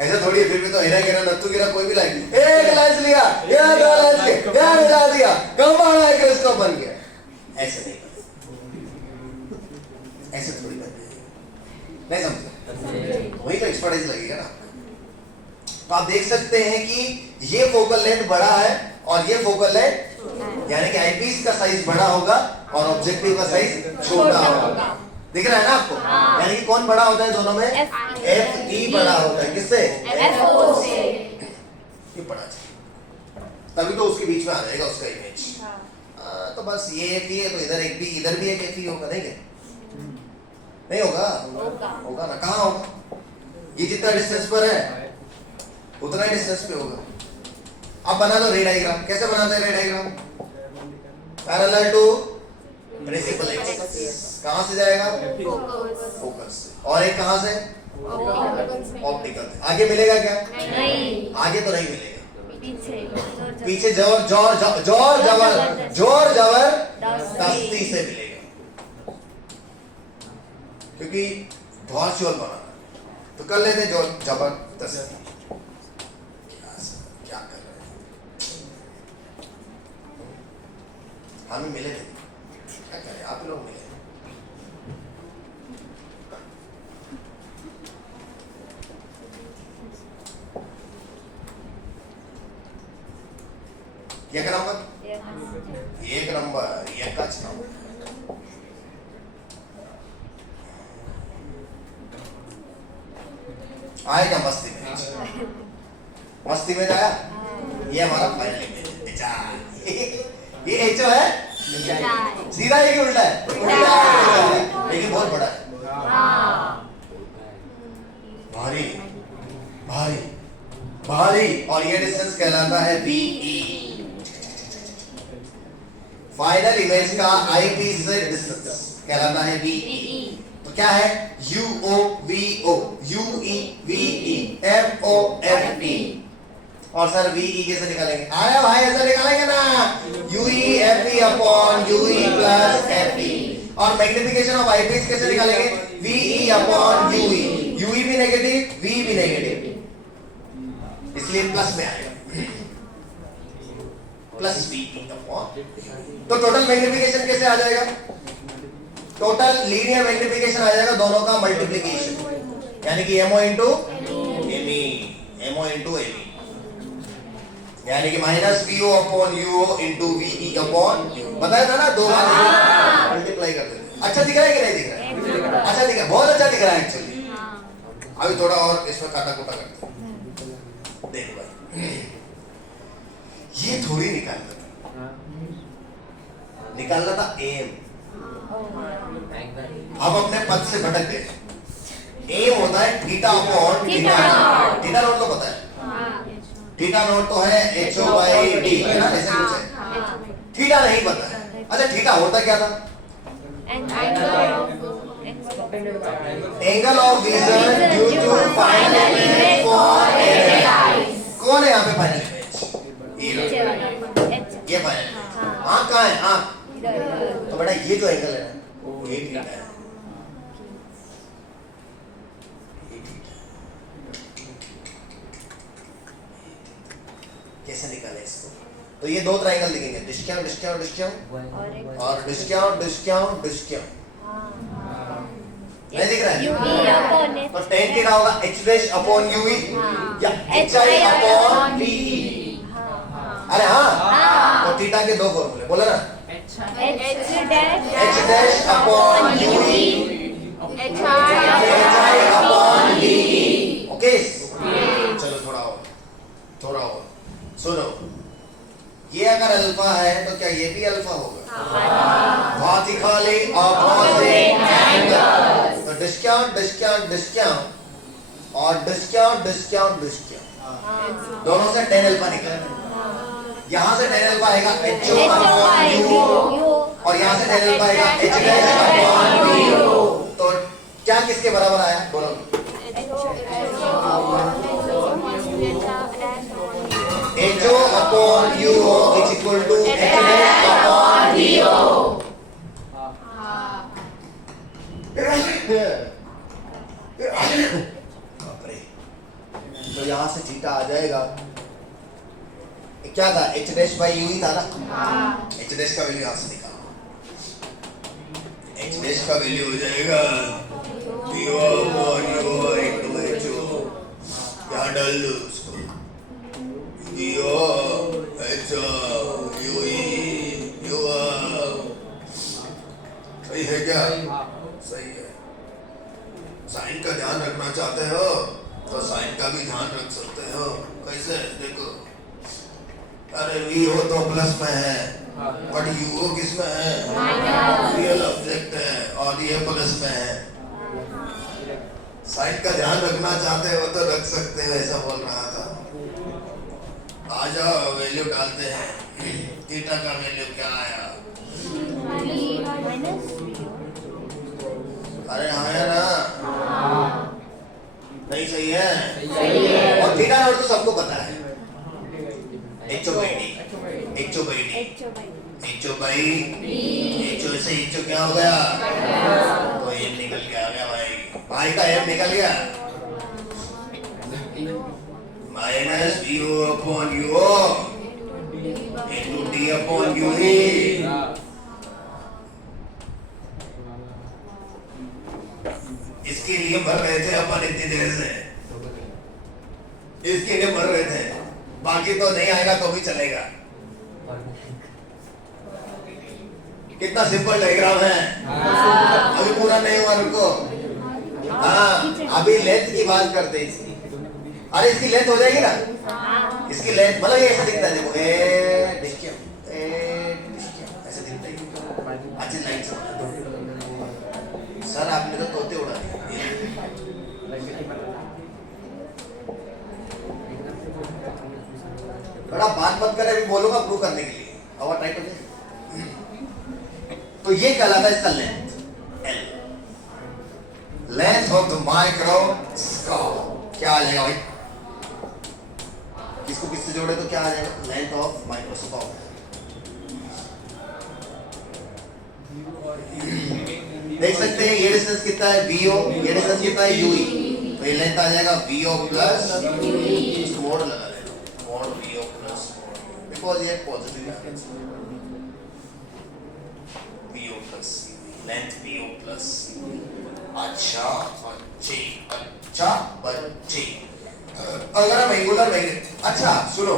ऐसे थोड़ी है, फिर भी तो हिरा गिरा नत्थु गिरा कोई भी लाइन, एक लेंस लिया, ये दो लेंस के, ये मिला दिया, कंपाउंड माइक्रोस्कोप बन गया। ऐसे नहीं, ऐसे थोड़ी बनती है, नहीं समझे? वही तो एक्सपर्टाइज लगेगा ना। तो आप देख सकते हैं कि ये फोकल लेंथ बड़ा है और ये फोकल लेंथ, यानी कि आईपीस का साइज बड़ा होगा और ऑब्जेक्टिव का साइज छोटा होगा। दिख रहा है ना आपको? यानी कि कौन बड़ा होता है दोनों में? FE बड़ा होता है, किससे? FO से। ये बड़ा चाहिए, तभी तो उसके बीच में आ जाएगा उसका इमेज। तो बस ये FE है, तो इधर एक भी, इधर भी एक FE होगा, नहीं क्या? नहीं होगा? होगा ना, कहाँ होगा? ये जितना डिस्टेंस पर है उतना ही डिस्टेंस पे होगा। अब बना दो रे डायग्राम। कैसे बनाते हैं ray diagram? Parallel to principal axis. कहाँ से जाएगा? फोकस से। और एक कहाँ से? ऑप्टिकल से। आगे मिलेगा क्या? नहीं। आगे तो नहीं मिलेगा, पीछे पीछे जोर जबरदस्ती से मिलेगा, क्योंकि बहुत शोर बनाना। तो कर लेते हैं जोर जबरदस्ती। क्या कर रहे हैं? हमें मिले थे, क्या करें, आप लोग मिले। एक नंबर एकच नंबर। आएगा मस्ती में, मस्ती में जाया। ये हमारा फाइनल इमेज है। ये एचो है, सीधा है कि उल्टा है? लेकिन बहुत बड़ा है, भारी भारी भारी, और ये डिस्टेंस कहलाता है BE। फाइनल इमेज का आईपीस से डिस्टेंस कहलाता है BE। क्या है? UOVO, UEVE, FOFP। और सर VE कैसे निकालेंगे? आया भाई, ऐसा निकालेंगे ना, UEFE upon UE plus FE। और मैग्निफिकेशन ऑफ आईपीस कैसे निकालेंगे? VE अपॉन UE, UE भी नेगेटिव, VE भी नेगेटिव, इसलिए प्लस में आएगा, प्लस VE अपॉन। तो टोटल मैग्निफिकेशन कैसे आ जाएगा? टोटल लीनियर मैग्निफिकेशन आ जाएगा दोनों का मल्टीप्लिकेशन, यानी कि MO into ME, MO into ME, यानी कि minus VO upon UO into VE upon, बताया था ना, दो बार मल्टीप्लाई कर देते। अच्छा दिख रहा है कि नहीं दिख रहा है? अच्छा दिख रहा है, बहुत अच्छा दिख रहा है एक्चुअली। अभी थोड़ा और इसमें काटा कुटा करते हैं। देखो भाई, ये थोड़ी निकालना था एम, अब अपने पद से भटक गए। एम होता है theta upon theta, theta naught तो पता है, थीटा नॉट तो है HO बाई D, है ना, ऐसे कुछ है। थीटा नहीं पता है। अच्छा थीटा होता क्या था? Angle of vision due to final image for analyse. कौन है यहाँ पे फाइनल इमेज? ये फाइनल। आँख कहाँ है? आँख तो बेटा ये जो एंगल है ना, ये थीटा है, कैसे निकाले इसको? तो ये दो ट्रायंगल दिखेंगे, डिस्काउंट डिस्काउंट डिस्काउंट और डिस्काउंट डिस्काउंट डिस्काउंट, नहीं दिख रहा है? तो tan थीटा होगा h डैश अपॉन UE या HI अपॉन VE। अरे हाँ, तो थीटा के दो फॉर्मूले बोला ना, h dash upon UE, HI upon VE। Okay, चलो थोड़ा और सुनो, ये अगर अल्फा है तो क्या ये भी अल्फा होगा? बहुत ही खाली ऑपोजिट एंगल। तो डिस्काउंट डिस्काउंट डिस्काउंट और डिस्काउंट डिस्काउंट डिस्काउंट, दोनों से tan अल्फा निकलेगा। यहाँ से tan अल्फा आएगा HO अपॉन U और यहाँ से tan अल्फा आएगा H डैश अपॉन VO। तो क्या किसके बराबर आया? बोलो। HO upon UO is equal to H dash upon VO। तो यहाँ से थीटा आ जाएगा, क्या था? H dash by U ही था ना, H dash का वैल्यू यहाँ से निकालो, H dash का वैल्यू हो जाएगा VO upon UO into HO, यहाँ डाल दो उसको, सही है क्या? सही है। साइन का ध्यान रखना चाहते हो तो साइन का भी ध्यान रख सकते हो। कैसे? देखो, अरे V हो तो प्लस में है, बट U हो किस में है? रियल ऑब्जेक्ट है और ये प्लस में है। साइन का ध्यान रखना चाहते हो तो रख सकते हो, ऐसा बोल रहा था। आ जाओ, वैल्यू डालते हैं। थीटा का वैल्यू क्या आया? अरे आया ना? नहीं सही है? और थीटा नॉट तो सबको पता है, HO by D, HO by D, HO by HO से HO क्या हो गया? तो M निकल के आ गया भाई, भाई का M निकल गया, minus VO upon UO into D upon UE। इसके लिए भर रहे थे अपन इतनी देर से, इसके लिए भर रहे थे, बाकी तो नहीं आएगा तो भी चलेगा। कितना सिंपल डायग्राम है, अभी पूरा नहीं हुआ, रुको। हाँ, अभी लेंथ की बात करते हैं इसकी। अरे इसकी लेंथ हो जाएगी ना, इसकी लेंथ मतलब ये ऐसा दिखता है, देखो ऐसे दिखता है। अच्छी लाइन से सर, आपने तो तोते उड़ा दिए। बड़ा बात मत करे, अभी बोलूंगा प्रूव करने के लिए। और ट्राई करिए। तो ये कहलाता है इसका length L। Length of the microscope क्या आ जाएगा भाई? इसको किससे जोड़े तो क्या आ जाएगा? Length of microscope. देख सकते हैं ये डिस्टेंस कितना है VO, ये डिस्टेंस कितना है UE। तो ये लेंथ आ जाएगा VO प्लस इसको मोड लगा देना, मोड VO प्लस बिकॉज ये पॉजिटिव है, VO plus length VO plus. अच्छा बच्चे अगर हम एंगुलर मैग्नेट, अच्छा सुनो,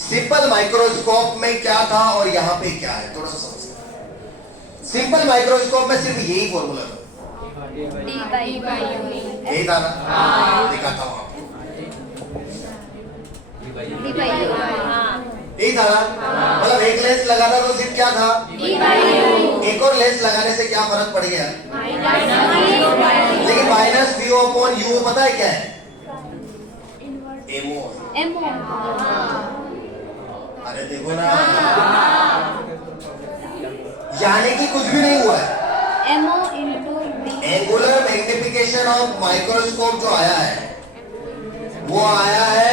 सिंपल माइक्रोस्कोप में क्या था और यहाँ पे क्या है थोड़ा सा समझ। सिंपल माइक्रोस्कोप में सिर्फ यही फॉर्मूला था, यही था ना, दिखाता हूँ आपको, यही था ना। मतलब एक लेंस लगाना तो सिर्फ क्या था, एक और लेंस लगाने से क्या फर्क पड़ गया? लेकिन माइनस VO अपॉन U पता है क्या है? एमओ। अरे देखो ना, यानी कि कुछ भी नहीं हुआ है। एंगुलर मैग्निफिकेशन ऑफ माइक्रोस्कोप जो आया है वो आया है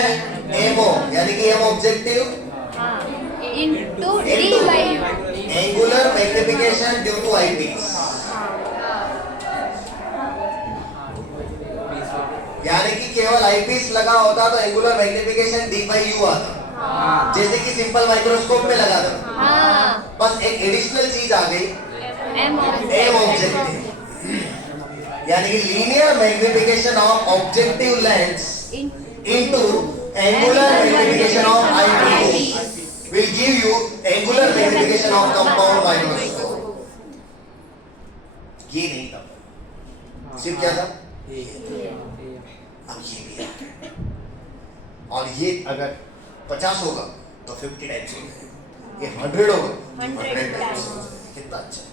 एमओ, यानी कि M objective angular magnification due to eyepiece, यानी कि केवल आईपीस लगा होता तो एंगुलर मैग्निफिकेशन D/U आता, जैसे कि सिंपल माइक्रोस्कोप में लगा था। बस एक एडिशनल चीज आ गई, एम ऑब्जेक्टिव, यानी कि linear magnification of objective lens into angular magnification of eyepiece will give you angular magnification of compound microscope. ये नहीं था, सिर्फ क्या था? अब ये भी आ गया, और ये अगर 50 होगा तो 50 टाइम्स हो जाएगा, ये 100 होगा तो 100 टाइम्स हो जाएगा। कितना अच्छा,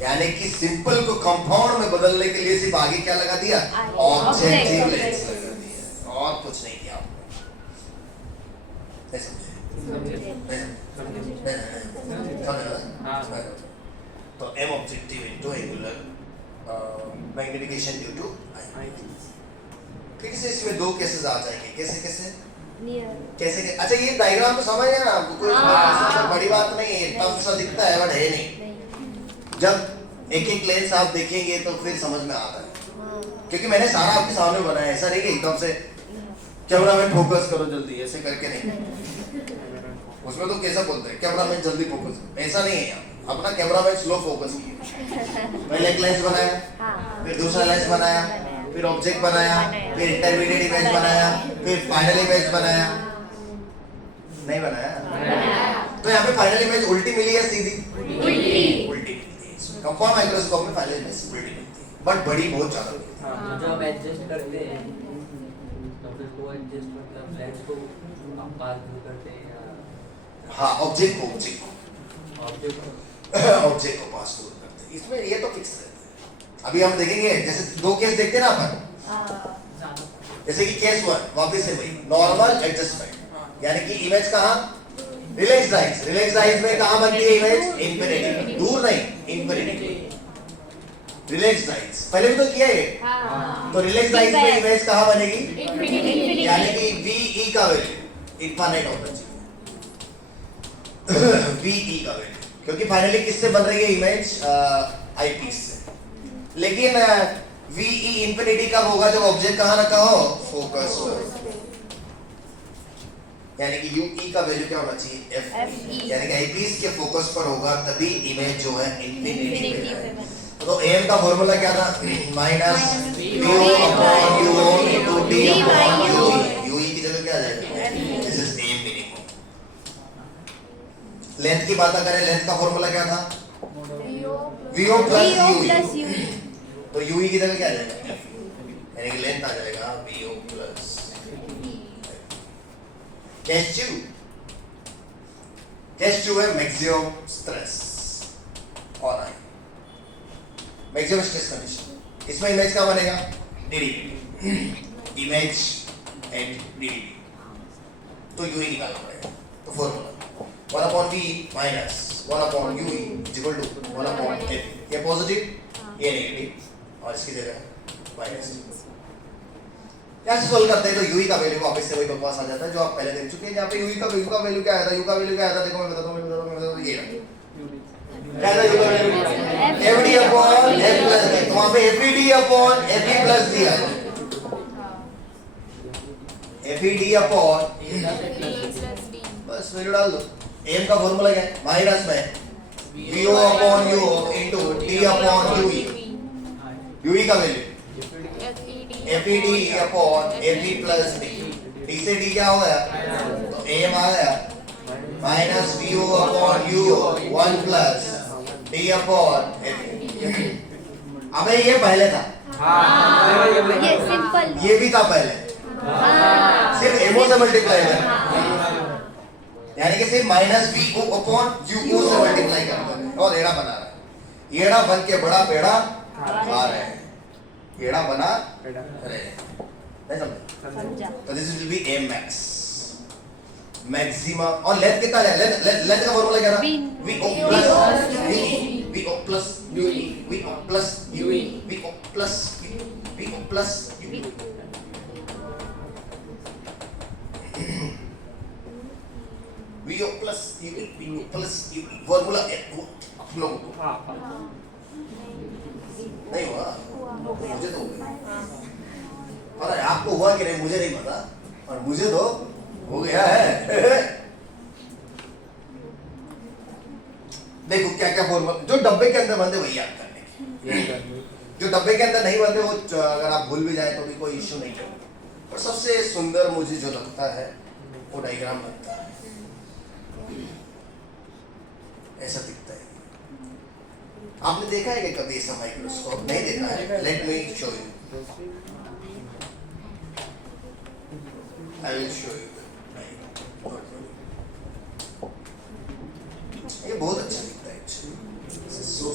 यानी कि सिंपल को कंपाउंड में बदलने के लिए सिर्फ आगे क्या लगा दिया? ऑब्जेक्टिव लेंस लगा दिया, और कुछ नहीं किया। तो M objective into angular magnification due to eyepiece. फिर से इसमें दो केसेस आ जाएंगे, कैसे कैसे? अच्छा ये डायग्राम तो समझ गए ना आपको, कोई बड़ी बात नहीं है, टफ सा दिखता है बट है नहीं। जब एक एक लेंस आप देखेंगे तो फिर समझ में आता है, क्योंकि मैंने सारा आपके सामने बनाया, ऐसा नहीं कि एकदम से कैमरा मैन फोकस करो जल्दी ऐसे करके नहीं। उसमें तो कैसा बोलते हैं कैमरा मैन जल्दी फोकस, ऐसा नहीं है। अपना कैमरा मैन स्लो फोकस किया, पहले एक लेंस बनाया, फिर दूसरा लेंस बनाया, फिर ऑब्जेक्ट बनाया, फिर इंटरमीडिएट इमेज बनाया, फिर फाइनल इमेज बनाया, नहीं बनाया? तो यहाँ पे फाइनल इमेज उल्टी मिली है सीधी? उल्टी मिली है। कंपाउंड माइक्रोस्कोप में फाइनल इमेज उल्टी मिलती है, बट बड़ी बहुत ज्यादा मिलती है। जो हम एडजस्ट करते हैं तो फिर वो एडजस्ट मतलब लेंस को हम पास करते हैं या हाँ ऑब्जेक्ट को पास करते हैं, इसमें ये तो फिक्स है। अभी हम देखेंगे, जैसे दो केस देखते हैं ना अपन, जैसे कि केस 1 वापस से वही नॉर्मल एडजस्टमेंट, यानी कि इमेज कहाँ? Relaxed eyes. रिलैक्स्ड आइज में कहाँ बनती है इमेज? इंफिनिटी, दूर नहीं, इंफिनिटी। रिलैक्स्ड आइज पहले भी तो किया है, तो रिलैक्स्ड आइज में इमेज कहाँ बनेगी? इंफिनिटी, यानी कि VE का वैल्यू इनफाइनाइट होना चाहिए। VE का वैल्यू, क्योंकि फाइनली किससे बन रही है इमेज? आईपीस से। लेकिन VE इंफिनिटी कब होगा? जब ऑब्जेक्ट कहाँ रखा हो? फोकस पर। यानी कि UE का वैल्यू क्या होना चाहिए? FE, यानी कि आईपीस के फोकस पर होगा तभी इमेज जो है इंफिनिटी पे है। तो m का फॉर्मूला क्या था? Minus VO upon UO into D upon UE। UE की जगह क्या आ जाएगा? This is m minimum. Length की बात करें, लेंथ का फॉर्मूला क्या था? VO plus UE। तो UE की जगह क्या आ जाएगा? यानी कि लेंथ आ जाएगा VO प्लस। केस 2 है maximum stress on I, maximum stress condition. इसमें इमेज क्या बनेगा? DDP, image at DDP। तो UE निकालना पड़ेगा, तो formula 1/V minus 1/UE equal to 1/F। ये पॉजिटिव, ये नेगेटिव और इसकी जगह माइनस टी। कैसे सोल्व करते हैं? तो यू का वैल्यू वापस से वही बकवास आ जाता है जो आप पहले देख चुके हैं। यहाँ पे यू का वैल्यू क्या आया था? यू का वैल्यू क्या आया था? देखो मैं बताता हूँ ये क्या था? यू का value FD upon F plus D. तो वहाँ पे FD upon FE plus D आया, FD अपॉन बस वैल्यू डाल दो। एम का फॉर्मूला क्या है? माइनस में VO upon U into D upon UE। UE का value FED upon FE plus D। D से D क्या हो गया? तो M आ गया minus VO upon U 1 plus D upon FE। अबे ये पहले था, ये सिंपल। ये भी था पहले, सिर्फ MO से मल्टीप्लाई कर, यानी कि सिर्फ माइनस VO अपॉन UO से मल्टीप्लाई करते हैं और एड़ा बना रहा है। एड़ा बन के बड़ा पेड़ा खा रहे हैं, एड़ा बना रहे हैं, नहीं समझे? समझा। तो this will be M max maximum. और लेंथ कितना है? लेंथ का फॉर्मूला क्या था? VO plus UE, VO plus UE, VO plus UE, VO plus VO plus UE। VO plus UE, VO plus UE formula लोग नहीं हुआ? मुझे तो और आपको हुआ कि नहीं मुझे नहीं पता, और मुझे तो हो गया है। देखो क्या क्या फॉर्मूला जो डब्बे के अंदर बनते वही याद करने की, जो डब्बे के अंदर नहीं बनते वो अगर आप भूल भी जाए तो भी कोई इश्यू नहीं है। और सबसे सुंदर मुझे जो लगता है वो डायग्राम बनता है, ऐसा दिखता है। आपने देखा है कि कभी ऐसा माइक्रोस्कोप? नहीं देखा है? Let me show you, I will show you. ये बहुत अच्छा दिखता है, सो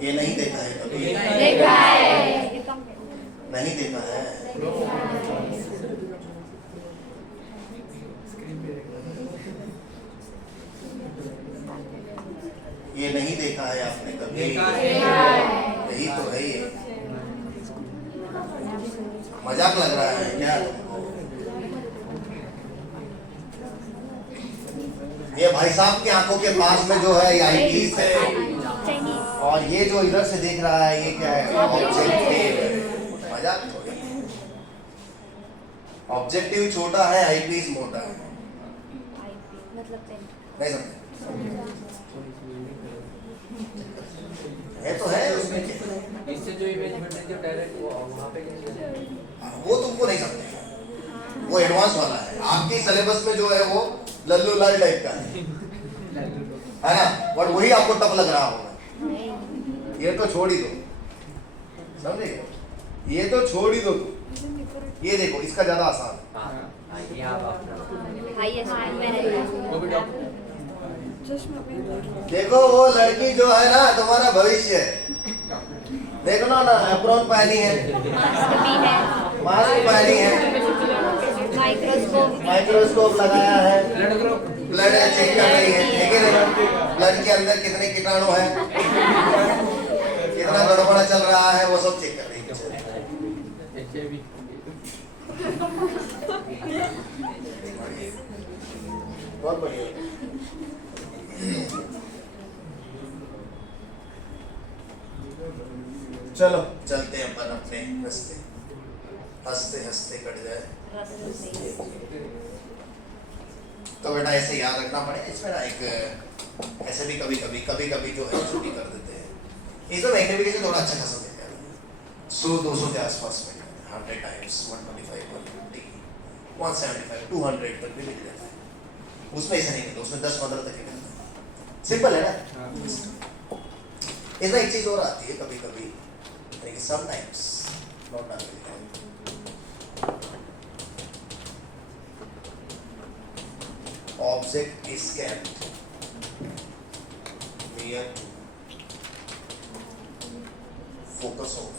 ये नहीं देखा है कभी? देखा है। नहीं देखा है? ये नहीं देखा है आपने कभी? यही तो है ये। मजाक लग रहा है क्या तुमको? ये भाई साहब की आंखों के पास में जो है ये आईपीस है, और ये जो इधर से देख रहा है ये क्या है? ऑब्जेक्टिव। मजाक थोड़ी, ऑब्जेक्टिव छोटा है, आईपीस मोटा है, नहीं समझे? ये तो है उसमें क्या? इससे जो इमेज बनती है डायरेक्ट वो वहाँ पे वो तुमको नहीं समझेगा, वो एडवांस वाला है। आपके सिलेबस में जो है वो लल्लू लाल टाइप का है ना, बट वही आपको टफ लग रहा होगा। ये तो छोड़ ही दो, समझे? ये तो छोड़ ही दो तुम। ये देखो इसका ज्यादा आसान है। देखो वो लड़की जो है ना तुम्हारा भविष्य है, देखो ना एप्रॉन पहनी है, मास्क पहनी है, माइक्रोस्कोप लगाया है, ब्लड चेक कर रही है, ठीक है? ब्लड के अंदर कितने कीटाणु है, कितना गड़बड़ा चल रहा है, वो सब चेक कर रही है। बहुत बढ़िया। चलो चलते हैं अपन अपने रास्ते, हंसते हंसते कट जाए। तो बेटा ऐसे याद रखना पड़ेगा, इसमें ना एक ऐसे भी कभी कभी जो है छुट्टी कर देते हैं। इसमें मैग्निफिकेशन थोड़ा अच्छा खासा देते हैं, 100-200 के आसपास में, 100 टाइम्स 125 150 175 200 तक भी मिल जाता है। उसमें ऐसा नहीं मिलता, उसमें 10-15 तक ही मिलता है। सिंपल है ना? इसमें एक चीज और आती है कभी कभी, sometimes not object is kept near focus of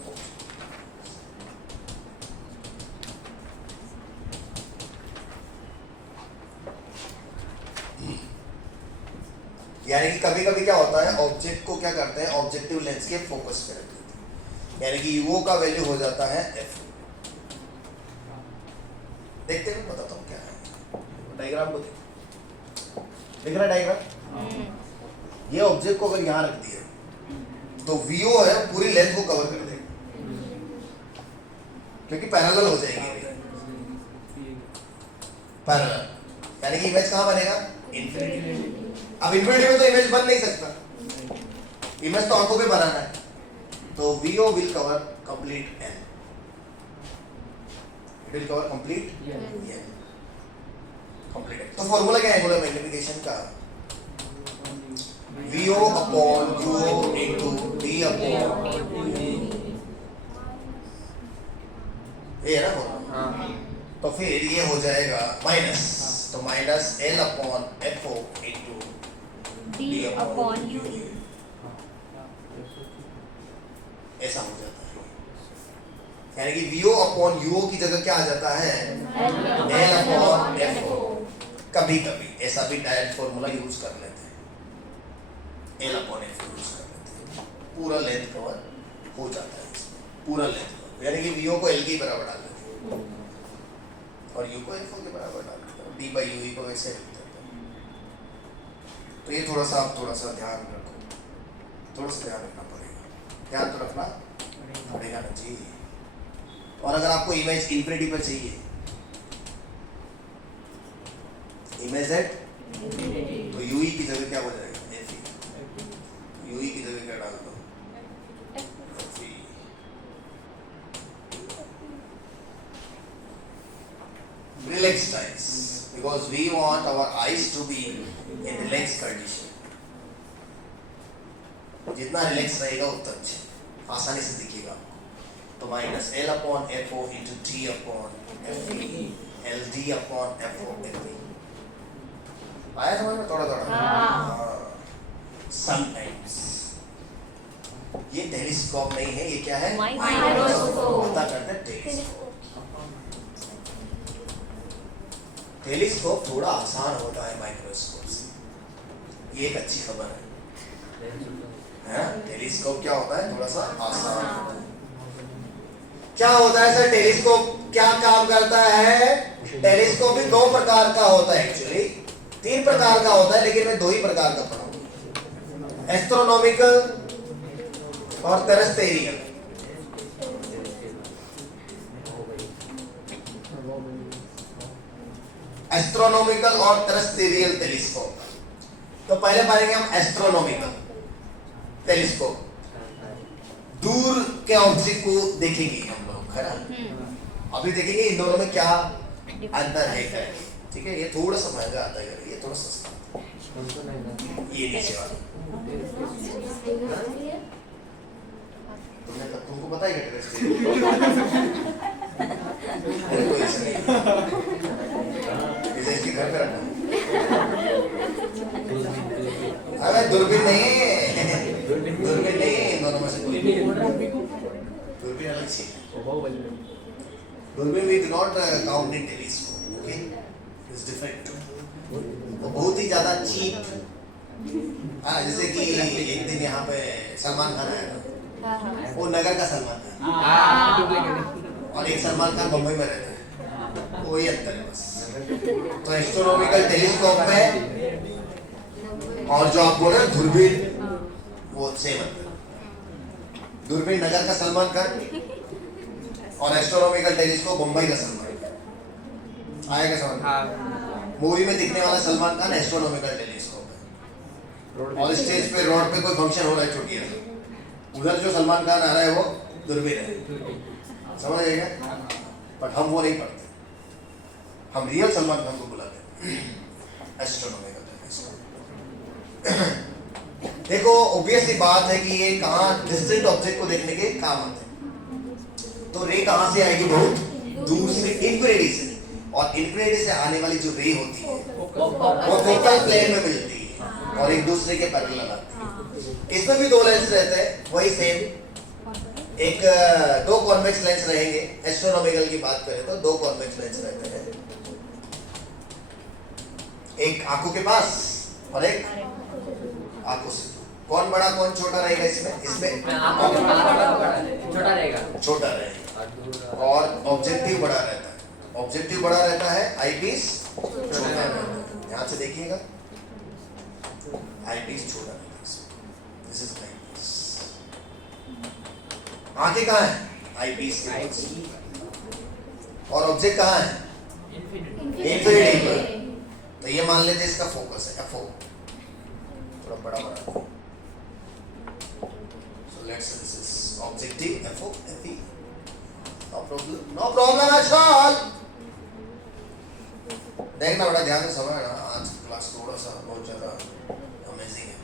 यानी कि कभी कभी क्या होता है, ऑब्जेक्ट को क्या करते हैं, ऑब्जेक्टिव लेंस के फोकस पे रख देते हैं, यानी कि यूओ का वैल्यू हो जाता है एफ। देखते हैं, बताता हूँ क्या है डायग्राम को। देख रहा है डायग्राम, ये ऑब्जेक्ट को अगर यहाँ रख दिया तो वीओ है पूरी लेंथ को कवर कर देगा, क्योंकि पैरेलल हो जाएगी, पैरेलल, यानी कि इमेज कहाँ बनेगा, इन्फिनिटी। अब इन्फिनिटी में तो इमेज बन नहीं सकता, इमेज तो आंखों पे बनाना है, तो VO will cover complete N, it will cover complete N, complete. तो फॉर्मूला क्या है एंगुलर मैग्निफिकेशन का, VO upon UO into D upon ये है ना फॉर्मूला। तो फिर ये हो जाएगा माइनस, तो minus L upon FO into D upon U. ऐसा हो जाता है, यानी कि VO अपॉन UO की जगह क्या आ जाता है, L अपॉन FO। कभी कभी ऐसा भी डायरेक्ट फॉर्मूला यूज कर लेते हैं, L अपॉन F यूज कर लेते हैं, पूरा लेंथ कवर हो जाता है इसमें, पूरा लेंथ कवर, यानी कि VO को L के बराबर डाल देते हैं और U को FO के बराबर डाल देते हैं, D by UE को वैसे लिख देते हैं। तो ये थोड़ा सा आप थोड़ा सा ध्यान रखो, थोड़ा सा ध्यान रखना पड़ेगा, ध्यान तो रखना पड़ेगा ना जी। और अगर आपको इमेज इन्फिनिटी पर चाहिए, इमेज है तो यूई की जगह क्या हो जाएगा, एफ। यूई की जगह क्या डाल दो, relaxed eyes, because we want our eyes to be in relaxed condition. जितना रिलैक्स रहेगा उतना अच्छा, आसानी से दिखेगा आपको। तो minus L upon FO into T upon FE, LD upon FO FE। आया समझ में थोड़ा थोड़ा? Sometimes ये टेलीस्कोप नहीं है, ये क्या है, माइक्रोस्कोप। पता करते हैं टेलीस्कोप। टेलीस्कोप थोड़ा आसान होता है माइक्रोस्कोप से, ये एक अच्छी खबर है। टेलीस्कोप क्या होता है, थोड़ा सा आसान होता है। क्या होता है सर टेलीस्कोप, क्या काम करता है? टेलीस्कोप भी दो प्रकार का होता है, एक्चुअली 3 प्रकार का होता है, लेकिन मैं 2 ही प्रकार का पढ़ाऊंगा, एस्ट्रोनॉमिकल और टेरेस्टेरियल। एस्ट्रोनॉमिकल और टेरेस्टेरियल टेलीस्कोप। तो पहले पढ़ेंगे हम एस्ट्रोनॉमिकल टेलीस्कोप, दूर के ऑब्जेक्ट को देखेंगे हम लोग, है ना। अभी देखेंगे इन दोनों में क्या अंतर है, ठीक है। ये थोड़ा सा महंगा आता है, ये थोड़ा सस्ता, ये नीचे वाला। तुमको पता है क्या टेरेस्टेरियल? इसे इसके घर पे रखना। अरे दूरबीन नहीं, दूरबीन नहीं, इन दोनों में से कोई नहीं। दूरबीन अलग चीज है। दूरबीन we do not count in telescope, okay? It's different. वो बहुत ही ज़्यादा चीप, हाँ, जैसे कि एक दिन यहाँ पे सलमान खान आया था, वो नगर का सलमान खान, और एक सलमान खान बम्बई में रहता है, वही अंतर है बस। तो एस्ट्रोनॉमिकल टेलीस्कोप में और जो आप बोल रहे हैं दूरबीन, वो सेम अंतर। दूरबीन नगर का सलमान खान और एस्ट्रोनॉमिकल टेलीस्कोप मुंबई का सलमान खान। आएगा समझ? मूवी में दिखने वाला सलमान खान एस्ट्रोनॉमिकल टेलीस्कोप है, और स्टेज पे रोड पे कोई फंक्शन हो रहा है छोटी सा, उधर जो सलमान खान आ रहा है वो दूरबीन है, समझ आएगा। बट हम वो नहीं पढ़ते, हम रियल सलमान खान को बुलाते हैं एस्ट्रोनॉमिकल टेलीस्कोप। देखो ऑब्वियसली बात है कि ये कहाँ डिस्टेंट ऑब्जेक्ट को देखने के काम आते हैं। तो रे कहाँ से आएगी, बहुत दूर से, इन्फिनिटी से, और इन्फिनिटी से आने वाली जो रे होती है वो फोकल प्लेन में मिलती है और एक दूसरे के पैरेलल आती है। इसमें भी 2 लेंस रहते हैं, वही सेम एक दो कॉन्वेक्स लेंस रहेंगे। एस्ट्रोनॉमिकल की बात करें तो दो कॉन्वेक्स लेंस रहते हैं, एक आंखों के पास और एक आंखों से। कौन बड़ा कौन छोटा रहेगा इसमें? इसमें आंखों के पास वाला बड़ा है, छोटा रहेगा। छोटा रहेगा और दूर और ऑब्जेक्टिव बड़ा रहता है। ऑब्जेक्टिव बड़ा रहता है, आईपीस छोटा रहता है। ध्यान से देखिएगा, आईपीस छोटा रहता है। This is eyepiece. आंखें कहाँ है? आईपीस के पास। और ऑब्जेक्ट कहाँ है? इंफिनिटी पर। तो ये मान लेते हैं इसका फोकस है एफओ, थोड़ा बड़ा बड़ा। So let's this is objective FO FE. No problem, no problem at all. देखना बड़ा ध्यान से समझना, आज क्लास थोड़ा सा बहुत ज्यादा अमेजिंग है।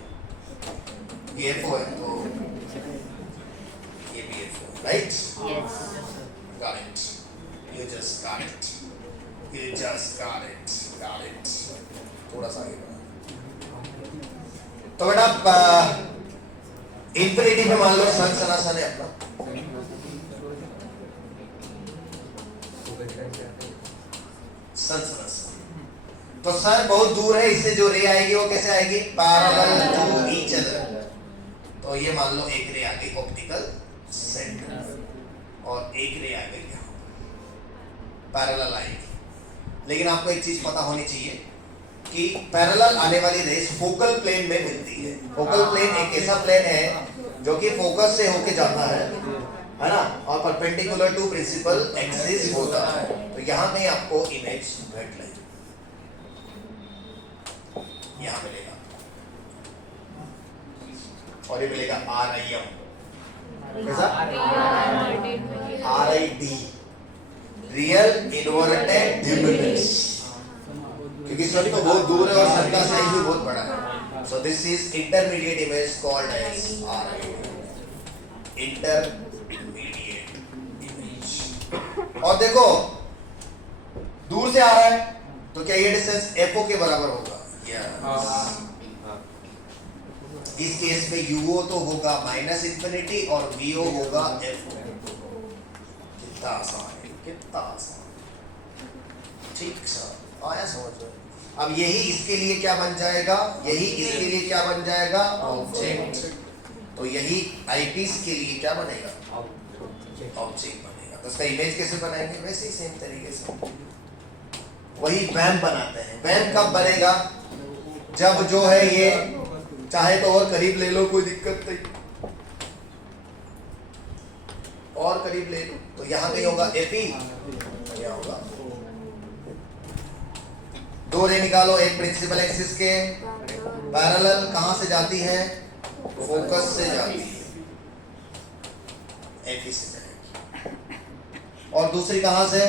ये एफओ है तो ये भी FO, right? Yes. Got it. You just got it. You just got it. Got it. थोड़ा सा आगे बढ़ा। तो बेटा इंफिनिटी पे मान लो सन सनासन है अपना। सन सनासन। तो सन बहुत दूर है, इससे जो रे आएगी वो कैसे आएगी? Parallel to each other. तो ये मान लो एक रे आ गई ऑप्टिकल सेंटर और एक रे आ गई यहाँ पैरेलल आएगी। लेकिन आपको एक चीज पता होनी चाहिए कि पैरेलल आने वाली रेस फोकल प्लेन में मिलती है। फोकल प्लेन एक ऐसा प्लेन है जो कि फोकस से होके जाता है ना, और परपेंडिकुलर टू प्रिंसिपल एक्सिस होता है। तो यहाँ में आपको इमेज भेट लेगी, यहाँ मिलेगा और ये मिलेगा RIM, कैसा? RID, रियल इन्वर्टेड डिमिनिश, क्योंकि सन तो बहुत दूर है और सन का साइज भी बहुत बड़ा है। So this is intermediate image called as RID, intermediate image. और देखो दूर से आ रहा है तो क्या ये डिस्टेंस FO के बराबर होगा? यस। इस केस में UO तो होगा -इंफिनिटी और VO होगा FO। कितना आसान है, कितना आसान। ठीक सर, आया समझ में? अब यही इसके लिए क्या बन जाएगा? यही इसके लिए क्या बन जाएगा? ऑब्जेक्ट। तो यही आईपीस के लिए क्या बनेगा? ऑब्जेक्ट बनेगा। तो इसका इमेज कैसे बनाएंगे? वैसे ही सेम तरीके से वही वैम बनाते हैं। वैम कब बनेगा? जब जो है ये चाहे तो और करीब ले लो, कोई दिक्कत नहीं, और करीब ले लो। तो यहाँ कहीं होगा FE, यहाँ होगा। दो रे निकालो, एक प्रिंसिपल एक्सिस के पैरेलल, कहां से जाती है? फोकस से जाती है, FE से जाएगी। और दूसरी कहां से?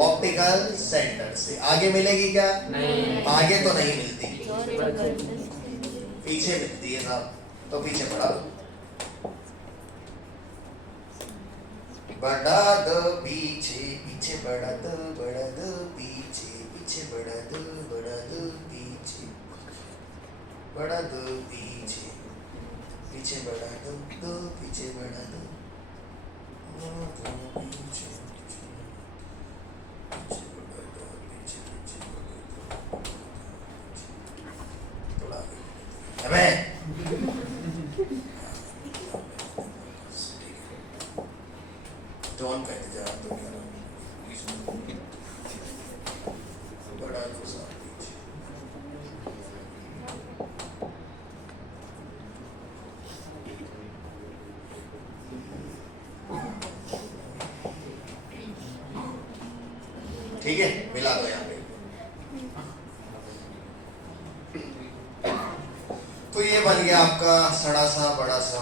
ऑप्टिकल सेंटर से। आगे मिलेगी क्या? नहीं, आगे तो नहीं मिलती, पीछे मिलती है साहब। तो पीछे बढ़ा बढ़ा दो, पीछे पीछे बढ़ा दो पीछे पीछे बढ़ा दो पीछे बढ़ा दो पीछे पीछे बढ़ा दो पीछे बढ़ा दो पीछे थोड़ा अबे डॉन कहते जा तो क्या बड़ा गुस्सा। ठीक है, मिला दो यहाँ पे। तो ये बन गया आपका सड़ा सा बड़ा सा।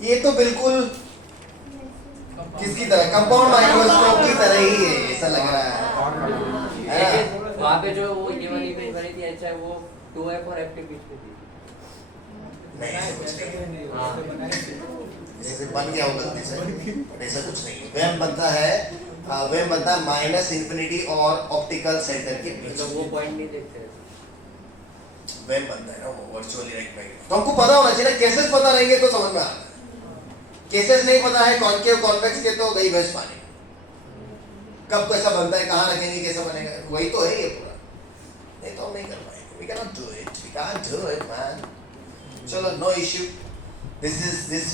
ये तो बिल्कुल किसकी तरह? कंपाउंड माइक्रोस्कोप की तरह ही है, ऐसा लग रहा है ना? वहाँ पे जो वो ये वाली इमेज बनी थी, अच्छा वो 2F और F के बीच में थी। नहीं, ऐसे कुछ नहीं है। हाँ, वैसे बन गया हो गलती से, बट ऐसा कुछ नहीं है। वेम बनता है माइनस इन्फिनिटी और ऑप्टिकल सेंटर के बीच। मतलब वो पॉइंट नहीं देखते। वेम बनता है ना वो वर्चुअली राइट मैग्नेट। तो हमको पता होना चाहिए, केसेस पता रहेंगे तो समझ में आता है। केसेस नहीं पता है कॉनकेव कॉन्वेक्स के तो गई भैंस पानी। कब कैसा बनता है, कहाँ रखेंगे, कैसा बनेगा, वही तो है ये पूरा। नहीं तो हम नहीं कर पाएंगे। We cannot do it. We can't do it, man. चलो, no issue. This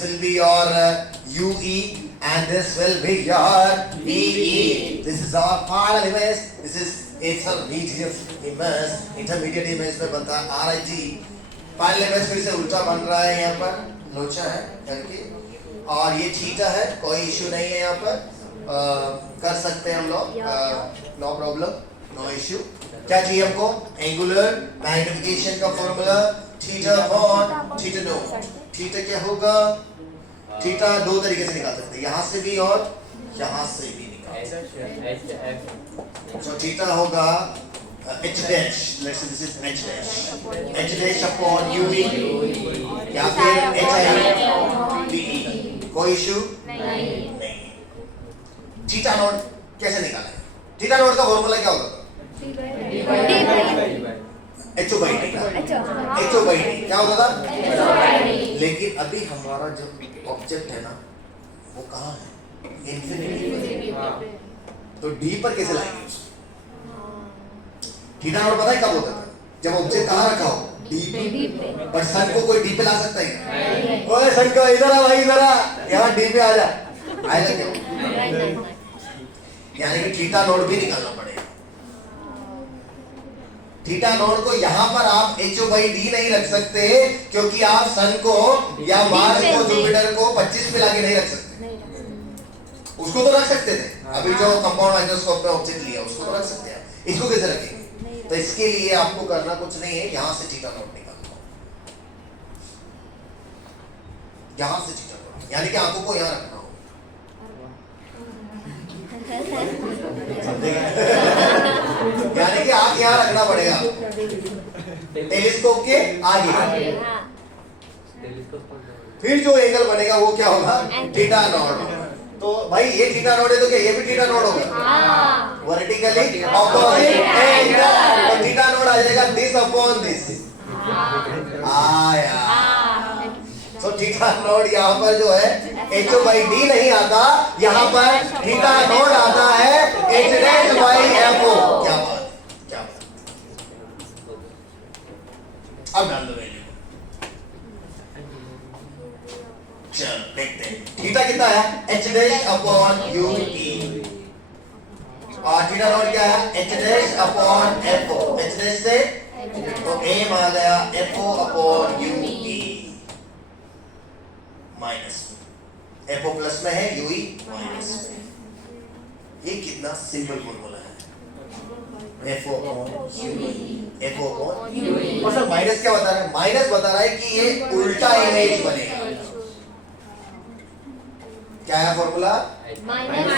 will be your UE and this will be your EE. This is our final image. This is intermediate image. Intermediate image में बनता है RIT. final image फिर से उल्टा बन रहा है यहाँ पर, लोचा है करके, और ये थीटा है, कोई इशू नहीं है यहाँ पर। कर सकते हैं हम लोग, नो प्रॉब्लम, नो इशू। क्या चाहिए हमको? एंगुलर मैग्निफिकेशन का formula theta upon theta not. Theta क्या होगा? थीटा दो तरीके से निकाल सकते हैं, यहाँ से भी और यहाँ से भी निकाल सकते हैं। तो थीटा होगा h dash, let's say this is h dash upon UE या फिर h i कोई इशू नहीं। थीटा नॉट कैसे निकाला है? थीटा नॉट का फॉर्मूला क्या होगा? HO by D क्या होता था? लेकिन अभी हमारा जो ऑब्जेक्ट है ना वो कहाँ है? इंफिनिटी। तो D पर कैसे लाएंगे उसको? थीटा नॉट पता है कब होता था? जब ऑब्जेक्ट कहाँ रखा हो? D पे। पर सन को कोई D पे ला सकता है? ओए सन को इधर आ भाई, इधर आ, यहाँ D पे आ जा, आएगा क्या? यानी कि थीटा नॉट भी निकालना पड़ेगा। थीटा नॉट को यहाँ पर आप HO by D नहीं रख सकते, क्योंकि आप सन को या मार्स को जुपिटर को 25 पे लाके नहीं रख सकते। उसको तो रख सकते थे, अभी जो कंपाउंड माइक्रोस्कोप में ऑब्जेक्ट लिया उसको तो रख सकते हैं, इसको कैसे रखेंगे? तो इसके लिए आपको करना कुछ नहीं है, यहाँ से थीटा नॉट निकालना, यहाँ से थीटा नॉट, यानी कि आंखों को यहाँ रखना हो। यानी कि आंख यहाँ रखना पड़ेगा टेलीस्कोप के आगे। फिर जो एंगल बनेगा वो क्या होगा? Theta naught. तो भाई ये थीटा नॉट है तो क्या ये भी थीटा नॉट होगा? वर्टिकली ऑपोजिट एंगल, तो थीटा नॉट आ जाएगा दिस अपॉन दिस। आया। तो थीटा नॉट यहाँ पर जो है HO by D नहीं आता, यहाँ पर थीटा नॉट आता है H dash by FO। क्या बात, क्या बात। अब डाल दो वैल्यू, चल देखते हैं थीटा कितना है? H dash upon UE, और थीटा नॉट क्या है? H dash upon FO। H dash से तो M आ गया, FO upon UE minus, FO plus में है, UE माइनस में। ये कितना सिंपल फॉर्मूला है, FO upon UE, FO upon UE। और सर माइनस क्या बता रहा है? माइनस बता रहा है कि ये उल्टा इमेज बनेगा। क्या है formula? Minus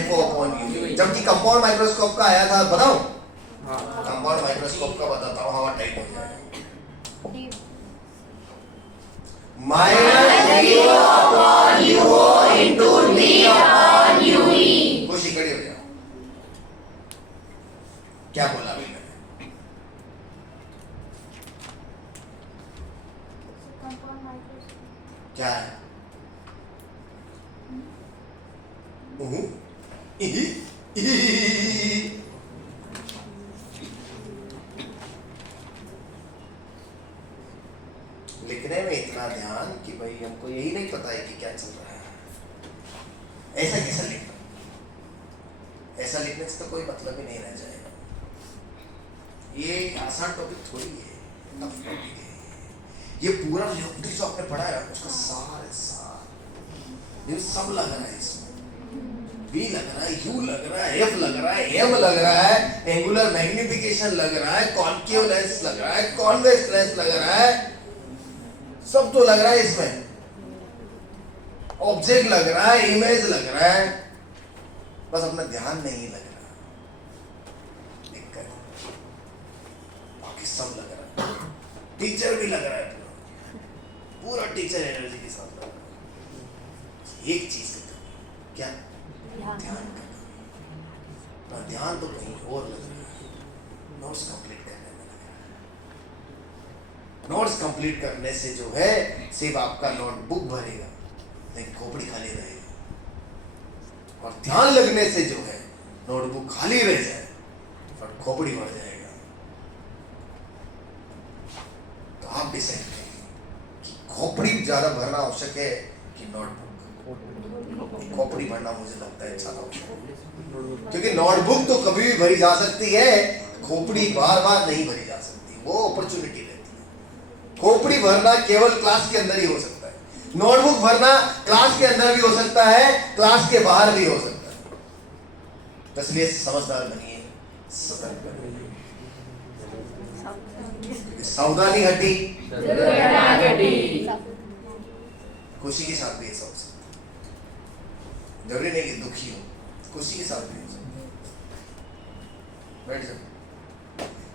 FO upon UE। जबकि कंपाउंड माइक्रोस्कोप का आया था, बताओ कंपाउंड माइक्रोस्कोप का बताता हूँ, हवा टाइप हो जाएगा। Minus DO upon UO into D upon UE। खुशी खड़ी हो जाओ, क्या बोला अभी मैंने? क्या है? लिखने में इतना ध्यान कि भाई हमको यही नहीं पता है कि क्या चल रहा है। ऐसा कैसा लिखना? ऐसा लिखने से तो कोई मतलब ही नहीं रह जाएगा। ये आसान टॉपिक थोड़ी है, टफ टॉपिक है। ये पूरा जो आपने पढ़ा है उसका सार ये सब लग रहा है इसमें। V लग रहा है, U लग रहा है, F लग रहा है, M लग रहा है, एंगुलर मैग्निफिकेशन लग रहा है, कॉन्केव लेंस लग रहा है, कॉन्वेक्स लेंस लग रहा है, सब तो लग रहा है इसमें। ऑब्जेक्ट लग रहा है, इमेज लग रहा है, बस अपना ध्यान नहीं लग रहा, दिक्कत। बाकी सब लग रहा है, टीचर भी लग रहा है, पूरा टीचर एनर्जी के साथ लगा रहा है। एक चीज की कमी, क्या? ध्यान का कमी। और ध्यान तो कहीं और लग रहा है, नोट्स कंप्लीट करने में लग रहा है। नोट्स कंप्लीट करने से जो है सिर्फ आपका नोटबुक भरेगा, लेकिन खोपड़ी खाली रहेगी। और ध्यान लगने से जो है नोटबुक खाली रह जाए और खोपड़ी भर जाएगा। तो आप डिसाइड करें कि खोपड़ी ज्यादा भरना आवश्यक है कि नोटबुक। खोपड़ी भरना मुझे लगता है ज्यादा आवश्यक है, क्योंकि नोटबुक तो कभी भी भरी जा सकती है, खोपड़ी बार बार नहीं भरी जा सकती, वो अपॉर्चुनिटी रहती है। खोपड़ी भरना केवल क्लास के अंदर ही हो सकता है, नोटबुक भरना क्लास के अंदर भी हो सकता है, क्लास के बाहर भी हो सकता है। तो इसलिए समझदार बनिए, सतर्क बनिए। सावधानी घटी खुशी के साथ भी ऐसा हो सकता है। जरूरी नहीं कि दुखी हो, खुशी के साथ भी हो सकता है। बैठ जाओ।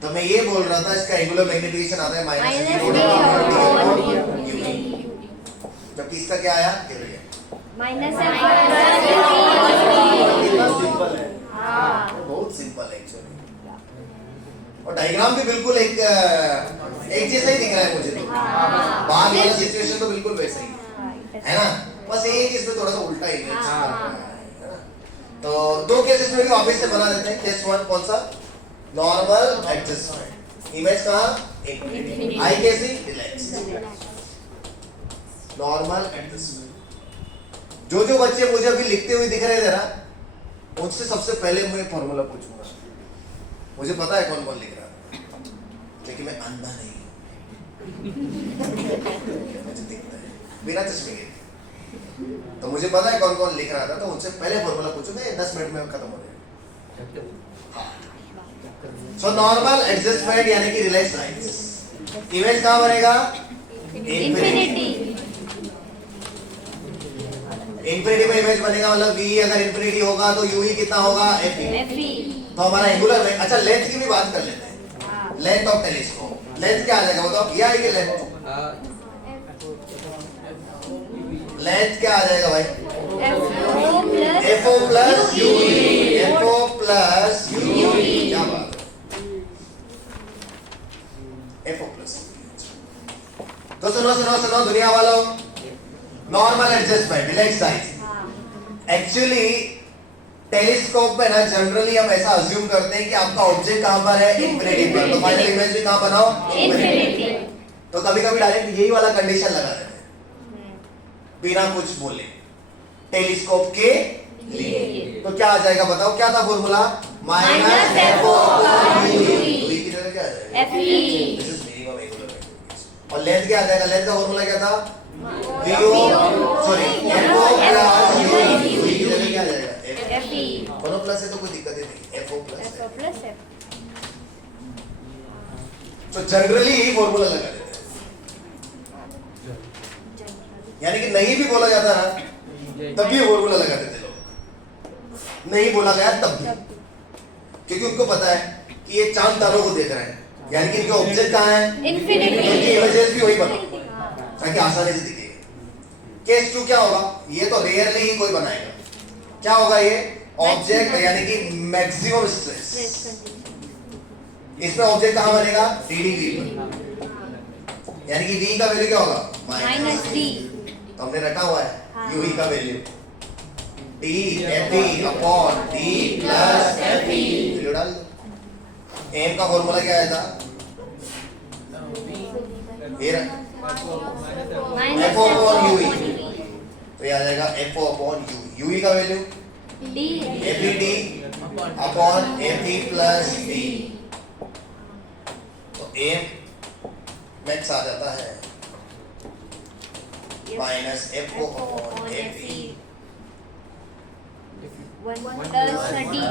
तो मैं ये बोल रहा था, इसका एंगुलर मैग्निफिकेशन आता है -0 जबकि इसका क्या आया? माइनस कितना सिंपल है, बहुत सिंपल है एक्चुअली। और डायग्राम भी बिल्कुल एक जैसा ही दिख रहा है मुझे तो। बाहर वाला सिचुएशन तो बिल्कुल वैसा ही है ना, बस एक इसमें थोड़ा सा उल्टा इमेज है ना। तो दो केसेस में भी वापस से बना देते हैं। केस 1 कौन सा? Normal adjustment. इमेज कहाँ? आई कैसी? रिलैक्स। Normal adjustment. जो बच्चे मुझे अभी लिखते हुए दिख रहे थे ना, मुझसे सबसे पहले मैं फॉर्मूला पूछूंगा। मुझे पता है कौन कौन लिख रहा था, लेकिन मैं अंधा नहीं हूं। मुझे दिखता है बिना चश्मे के, तो मुझे पता है कौन कौन लिख रहा था। तो उनसे पहले फॉर्मूला पूछूंगा, 10 मिनट में खत्म हो जाएगा। सो नॉर्मल एडजस्टमेंट यानी कि रिलैक्स लाइन्स। इमेज कहाँ बनेगा? इंफिनिटी। इंफिनिटी में इमेज बनेगा, मतलब v अगर इंफिनिटी होगा तो u कितना होगा? fe। तो हमारा एंगुलर में, अच्छा लेंथ की भी बात कर लेते हैं। लेंथ ऑफ टेलीस्कोप, लेंथ क्या आ जाएगा बताओ? ये आएगी लेंथ। लेंथ क्या आ जाएगा भाई? fo plus ue। fo plus ue, क्या बात है? fo plus. तो सुनो दुनिया वालों, normal adjustment, relax size. Actually telescope में ना जनरली हम ऐसा अज्यूम करते हैं कि आपका ऑब्जेक्ट कहां पर है? इंफिनिटी पर। तो फाइनल इमेज भी कहां बनाओ? इंफिनिटी। तो कभी-कभी डायरेक्ट यही वाला कंडीशन लगा देते हैं बिना कुछ बोले, टेलीस्कोप के लिए। तो क्या आ जाएगा बताओ? क्या था formula? Minus fo upon ue की जगह क्या आ जाएगा? fe। This is minimum angular magnification. और लेंथ क्या आ जाएगा? लेंथ का फॉर्मूला क्या था? fo प्लस ue की जगह क्या आ जाएगा? fe। दोनों प्लस है तो कोई दिक्कत ही नहीं, fo प्लस है। तो जनरली यही फॉर्मूला लगा देते हैं, यानी कि नहीं भी बोला जाता ना तब भी फॉर्मूला लगा देते लोग, नहीं बोला गया तब भी, क्योंकि उनको पता है कि ये चांद तारों को देख रहे हैं, यानी कि इनका ऑब्जेक्ट कहाँ है? इंफिनिटी। इनकी इमेजेस भी वही बनाओ ताकि आसानी से दिखेगा। केस 2 क्या होगा? ये तो रेयरली ही कोई बनाएगा। क्या होगा ये? ऑब्जेक्ट यानी कि मैक्सिमम स्ट्रेस। इसमें ऑब्जेक्ट कहां बनेगा? टीडीवी पर, यानी कि v का वैल्यू क्या होगा? Minus d। तो हमने रखा हुआ है u का value t fe upon d plus fe। Value डाल दो। m का फॉर्मूला क्या आया था? fo upon ue। तो ये आ जाएगा fo अपॉन ue का value d fed upon fe plus d। तो m मैक्स आ जाता है माइनस fo अपॉन fe। 1+30।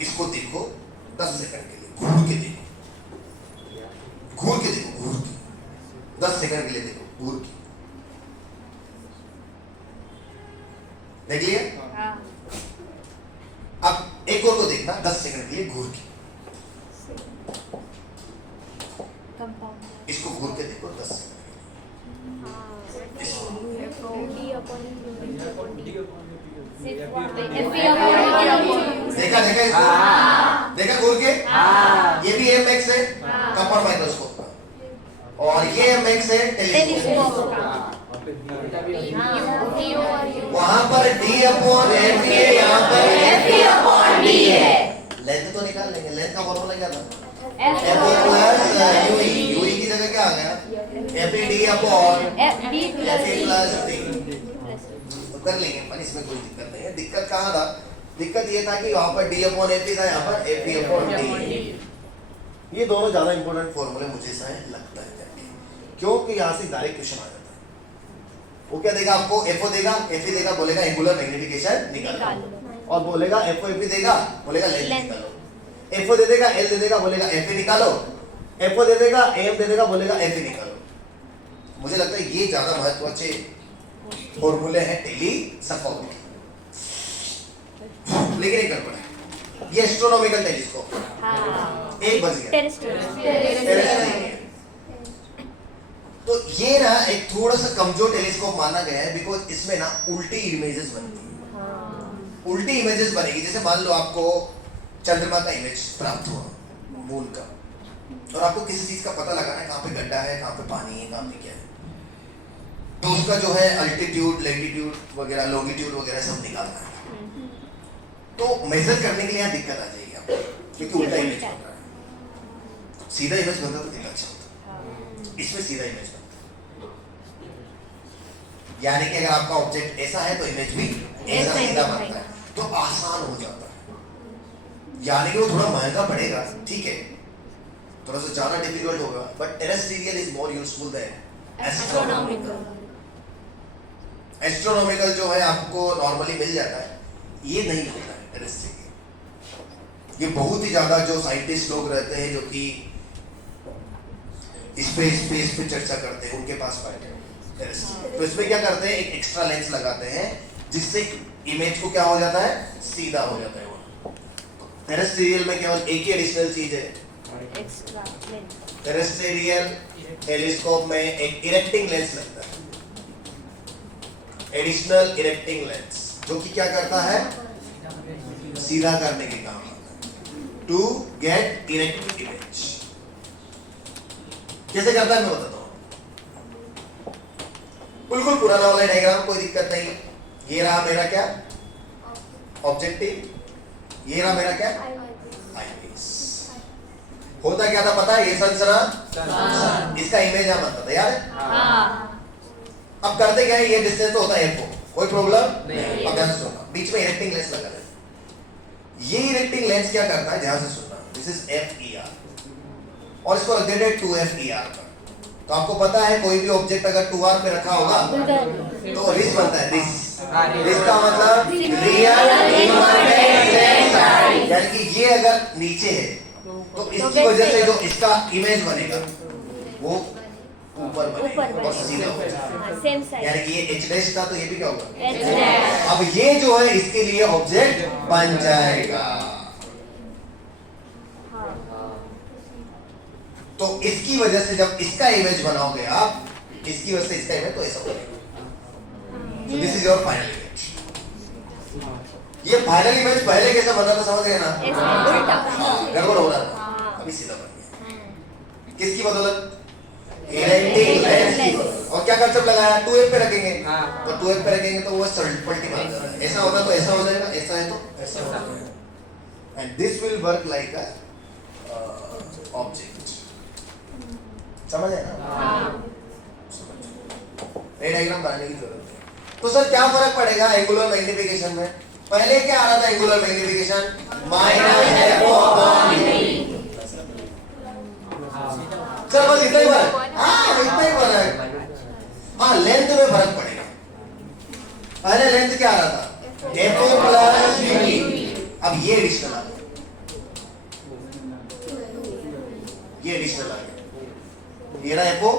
इसको देखो 10 सेकंड के लिए, घूर के देखो, घूर के देखो, घूर के 10 सेकंड के लिए देखो, घूर के देख लिया। अब एक और को 10 सेकंड के लिए घूर के, Compound. इसको घूर के देखो 10 सेकंड। देखा देखा इसको, देखा घूर के। ये भी mx है कंपाउंड माइक्रोस्कोप का, और ये mx है टेलीस्कोप। वहां पर d अपॉन f है, यहाँ पर f अपॉन d है। लेंथ तो निकाल लेंगे, लेंथ का फॉर्मूला क्या था? f प्लस ue की जगह क्या आ गया? f d upon f plus d। कर लेंगे पर इसमें कोई दिक्कत नहीं है। दिक्कत कहाँ था? दिक्कत ये था कि वहां पर d अपॉन f था, यहाँ पर f अपॉन d। ये दोनों ज्यादा इंपॉर्टेंट फॉर्मूले मुझे ऐसा लगता है, क्योंकि यहाँ से डायरेक्ट क्वेश्चन आ जाता है। वो क्या देगा आपको? FO देगा, FE देगा, बोलेगा एंगुलर मैग्नीफिकेशन निकालो, और बोलेगा FOFE देगा, बोलेगा लेंथ निकालो। FO दे देगा, L दे देगा, बोलेगा FA निकालो। FO दे देगा, AM दे देगा, बोलेगा FE निकालो। मुझे लगता है ये ज्यादा महत्वाचे फॉर्मूले हैं टेली सफॉर्म। लेकिन एक गड़बड़ है, ये एस्ट्रोनॉमिकल टेलीस्कोप एक बज गया, टेरेस्ट्रियल। तो ये ना एक थोड़ा सा कमजोर टेलीस्कोप माना गया है, बिकॉज इसमें ना उल्टी इमेजेस बनती है। उल्टी इमेजेस बनेगी, जैसे मान लो आपको चंद्रमा का इमेज प्राप्त हुआ, मून का, और आपको किसी चीज का पता लगाना है, कहाँ पे गड्ढा है, कहाँ पे पानी है, कहाँ पे क्या है, तो उसका जो है अल्टीट्यूड, लैटिट्यूड वगैरह, लॉन्गिट्यूड वगैरह सब निकालना है। तो मेजर करने के लिए यहाँ दिक्कत आ जाएगी आपको, क्योंकि उल्टा इमेज बन रहा है। सीधा इमेज बनता तो कितना अच्छा होता, इसमें सीधा इमेज बनता है। यानी कि अगर आपका ऑब्जेक्ट ऐसा है तो इमेज भी ऐसा सीधा बनता है, तो आसान हो जाता है। यानी कि वो थोड़ा महंगा पड़ेगा, ठीक है, थोड़ा सा ज्यादा डिफिकल्ट होगा, but terrestrial is more useful than astronomical. Astronomical जो है आपको नॉर्मली मिल जाता है, ये नहीं होता है टेरेस्ट्रियल। ये बहुत ही ज्यादा जो साइंटिस्ट लोग रहते हैं, जो कि स्पेस पे चर्चा करते हैं, उनके पास पाते हैं टेरेस्ट्रियल। तो इसमें क्या करते हैं, एक एक्स्ट्रा लेंस लगाते हैं, जिससे इमेज को क्या हो जाता है, सीधा हो जाता है। वो टेरेस्ट्रियल में केवल एक ही एडिशनल चीज है, टेरेस्ट्रियल टेलीस्कोप में एक इरेक्टिंग लेंस लगता है, एडिशनल इरेक्टिंग लेंस, जो कि क्या करता है, सीधा करने के काम आता है, टू गेट इरेक्ट इमेज। कैसे करता है मैं बताता हूं। बिल्कुल पुराना वाला डायग्राम, कोई दिक्कत नहीं। ये रहा मेरा क्या ऑब्जेक्टिव, ये रहा मेरा क्या आईपीस। होता क्या था पता है, ये सन इसका इमेज यहां बनता था, याद है? अब करते क्या है, ये डिस्टेंस तो होता है FO, कोई प्रॉब्लम नहीं। अब ध्यान से सुनना, बीच में इरेक्टिंग लेंस लगा है। ये इरेक्टिंग लेंस क्या करता है, ध्यान से सुनना, दिस इज FER, और इसको रख देते हैं 2FER पर। तो आपको पता है कोई भी ऑब्जेक्ट अगर 2R पे रखा होगा तो रिस बनता है, रिस का मतलब रियल इन्वर्टेड लेंस। यानी कि ये अगर नीचे है तो इसकी वजह से जो इसका इमेज बनेगा वो ऊपर बनेगा और सीधा होगा। यानी कि ये H' था तो ये भी क्या होगा, अब ये जो है इसके लिए ऑब्जेक्ट बन जाएगा। तो इसकी वजह से जब इसका इमेज बनाओगे आप, इसकी वजह से इसका इमेज तो ऐसा बनेगा। So this is your final image। ये फाइनल इमेज पहले कैसा बना था समझ गए ना, गड़बड़ हो रहा था, अभी सीधा बन गया। किसकी बदौलत, इरेक्टिंग लेंस की। और क्या कंसेप्ट लगाया, 2F पे रखेंगे, तो 2F पे रखेंगे तो वो पलटी मार जाता है, ऐसा होता तो ऐसा हो जाएगा, ऐसा है तो ऐसा हो जाएगा। And this will work like a object. समझ है ना? ये डायग्राम बनाने की जरूरत है। तो सर क्या फर्क पड़ेगा एंगुलर मैग्नीफिकेशन में? पहले क्या आ रहा था angular magnification, -FO upon E। Sir बस इतना ही फर्क, हाँ इतना ही फर्क। हाँ लेंथ में फर्क पड़ेगा। पहले लेंथ क्या आ रहा था, FO प्लस UE, अब ये एडिशनल आ गया, ये एडिशनल आ गया। ये रहा FO,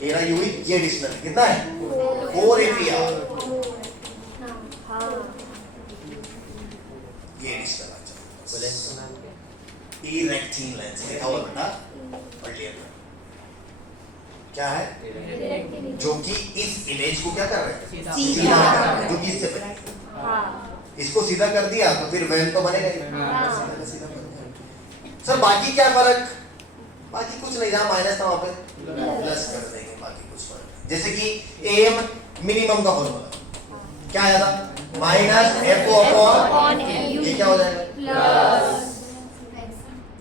ये रहा UE, ये एडिशनल कितना है 4FER, ये एडिशनल आ जाए। लेंस का नाम क्या है? इरेक्टिंग लेंस लिखा हुआ बेटा, पढ़ लिया बेटा। क्या है? जो कि इस इमेज को क्या कर रहे हैं? सीधा कर रहे हैं, जो कि इससे बने। हाँ इसको सीधा कर दिया तो फिर वेल तो बनेगा ही। हाँ। सीधा कर दिया। सर बाकी क्या फर्क? बाकी कुछ नहीं, जहाँ माइनस था वहां पे प्लस कर देंगे, बाकी कुछ फर्क नहीं। जैसे कि एम मिनिमम का फॉर्मूला क्या आया था? माइनस एफ अपॉन ये क्या हो जाएगा?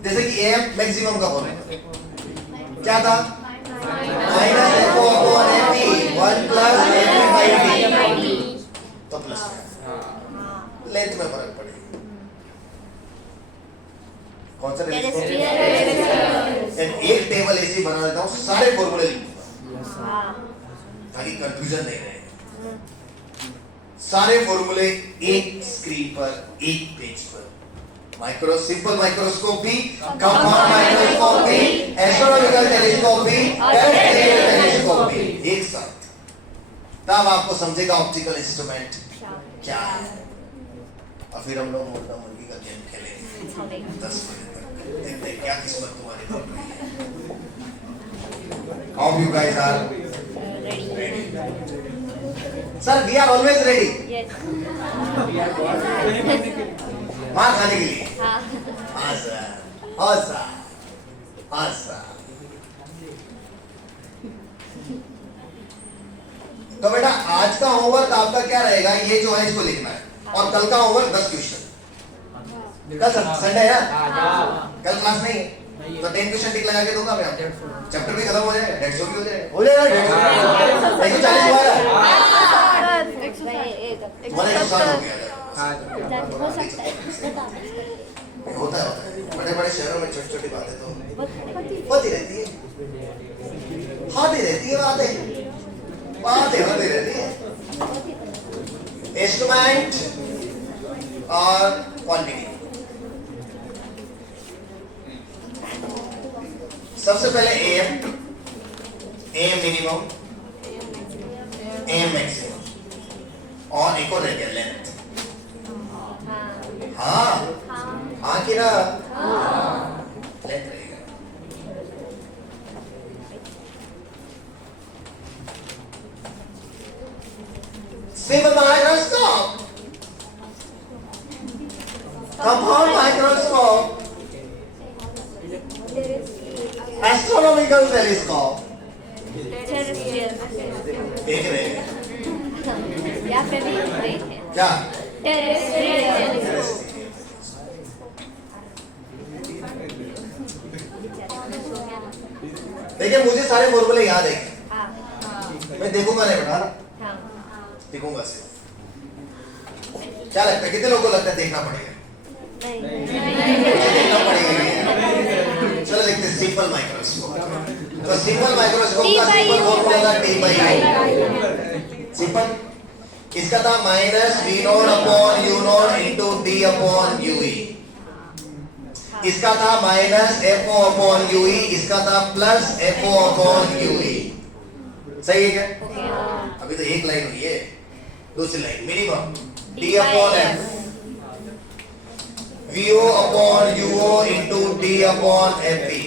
जैसे कि एम मैक्सिमम का फॉर्मूला क्या था? Minus F upon F 1 plus F by D, तो प्लस लेंथ में फर्क पड़ेगा। कौन सा एक टेबल ऐसी बना देता हूँ, सारे फॉर्मूले लिखूंगा ताकि कंफ्यूजन नहीं रहे। सारे फॉर्मूले एक स्क्रीन पर, एक पेज पर। Simple microscopy, compound microscopy, astronomical telescopic, terrestrial telescopic एक साथ, तब आपको समझेगा ऑप्टिकल इंस्ट्रूमेंट क्या है। और फिर हम लोग मुर्गा मुर्गी का गेम खेलेंगे 10 बजे तक, देखते हैं क्या किस्मत तुम्हारी बन रही है। How you guys are ready? Sir, we are always ready. Yes. मार खाने के लिए। हाँ हाँ सर, हाँ सर, हाँ सर। तो बेटा आज का होमवर्क आपका क्या रहेगा? ये जो है इसको लिखना है, और कल का होमवर्क 10 क्वेश्चन। कल संडे है ना? कल क्लास नहीं है तो 10 क्वेश्चन टिक लगा के दूंगा मैं आपको। चैप्टर भी खत्म हो जाएगा, 150 भी हो जाएगा, 140 हुआ है। तुम्हारा 160 हो गया। हो सकता है होता है बड़े बड़े शहरों में छोटी छोटी बातें तो होती रहती है, होती रहती है, बातें होती रहती है। इंस्ट्रूमेंट और क्वांटिटी। सबसे पहले एम मिनिमम, एम मैक्सिमम, और एक और रह गया लेंथ। हाँ हाँ कि ना? लेंथ रहेगा। Simple microscope, compound microscope, astronomical telescope, एक रहेगा। या फिर भी क्या? देखिए मुझे सारे फॉर्मूले याद है, मैं देखूंगा नहीं बेटा, देखूंगा सिर्फ। क्या लगता है कितने लोगों को लगता है देखना पड़ेगा? देखना पड़ेगा। चलो देखते हैं सिंपल माइक्रोस्कोप। तो सिंपल माइक्रोस्कोप का सिंपल फॉर्मूला था T by U। सिंपल इसका था minus V not upon U not into D upon UE। इसका था माइनस FO अपॉन UE, इसका था प्लस FO अपॉन UE। सही है क्या? अभी तो एक लाइन हुई है, दूसरी line minimum D upon F, VO upon UO into D upon FE।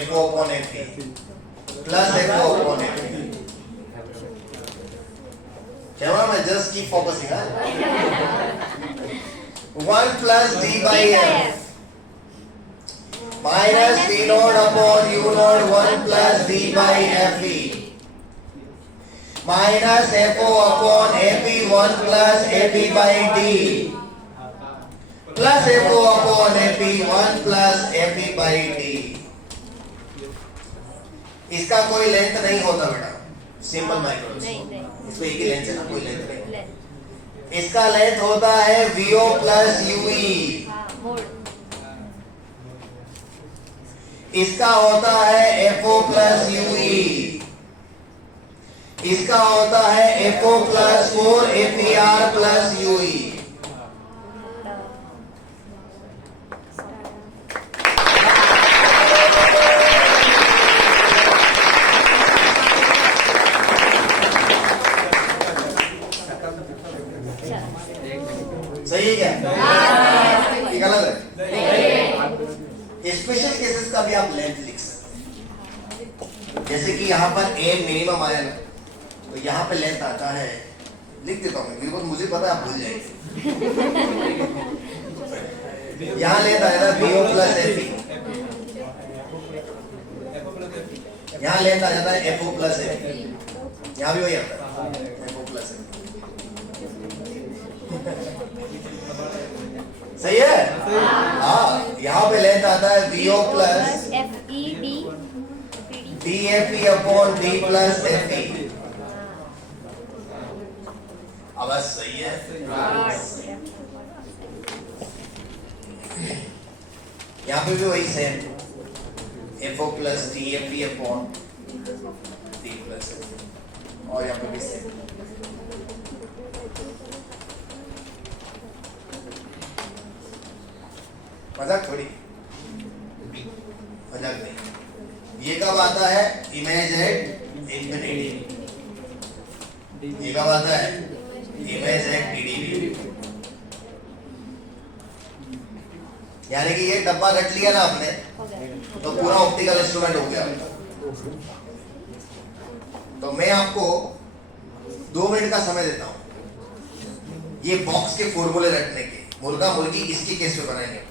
FO upon FE plus FO upon FE। Camera man, just keep focusing, huh? 1 plus D by F minus V naught upon U naught 1 plus D by FE minus FO upon FE 1 plus FE by D plus FO upon FE 1 plus FE by D। इसका कोई लेंथ नहीं होता बेटा, सिंपल माइक्रोस्कोप, इसमें एक ही लेंथ है ना, कोई लेंथ नहीं। इसका लेंथ होता है VO प्लस UE, इसका होता है FO प्लस UE, इसका होता है FO plus 4 FER plus UE। सही है क्या? ये गलत है। स्पेशल केसेस का भी आप लेंथ लिख सकते हैं। जैसे कि यहाँ पर ए मिनिमम आया ना, तो यहाँ पे लेंथ आता है, लिख देता हूँ मैं, मुझे पता है आप भूल जाएंगे। यहाँ लेंथ आया था BO प्लस FE, यहाँ लेंथ आ जाता है FO प्लस FE, यहाँ भी वही आता है FO प्लस FE। सही है? हाँ, यहाँ पे लेंथ आता है VO plus DFE upon D plus FE। आवाज सही है? यहाँ पे भी वही same, FO plus DFE upon D plus FE, और यहाँ पे भी सेम। मजाक थोड़ी, मजाक नहीं। ये कब आता है? Image at infinity. ये कब आता है? Image at PDB। यानी कि ये डब्बा रट लिया ना आपने, तो पूरा ऑप्टिकल इंस्ट्रूमेंट हो गया। तो मैं आपको 2 मिनट का समय देता हूं ये बॉक्स के फॉर्मूले रटने के। मुर्गा मुर्गी इसकी केस में बनाएंगे।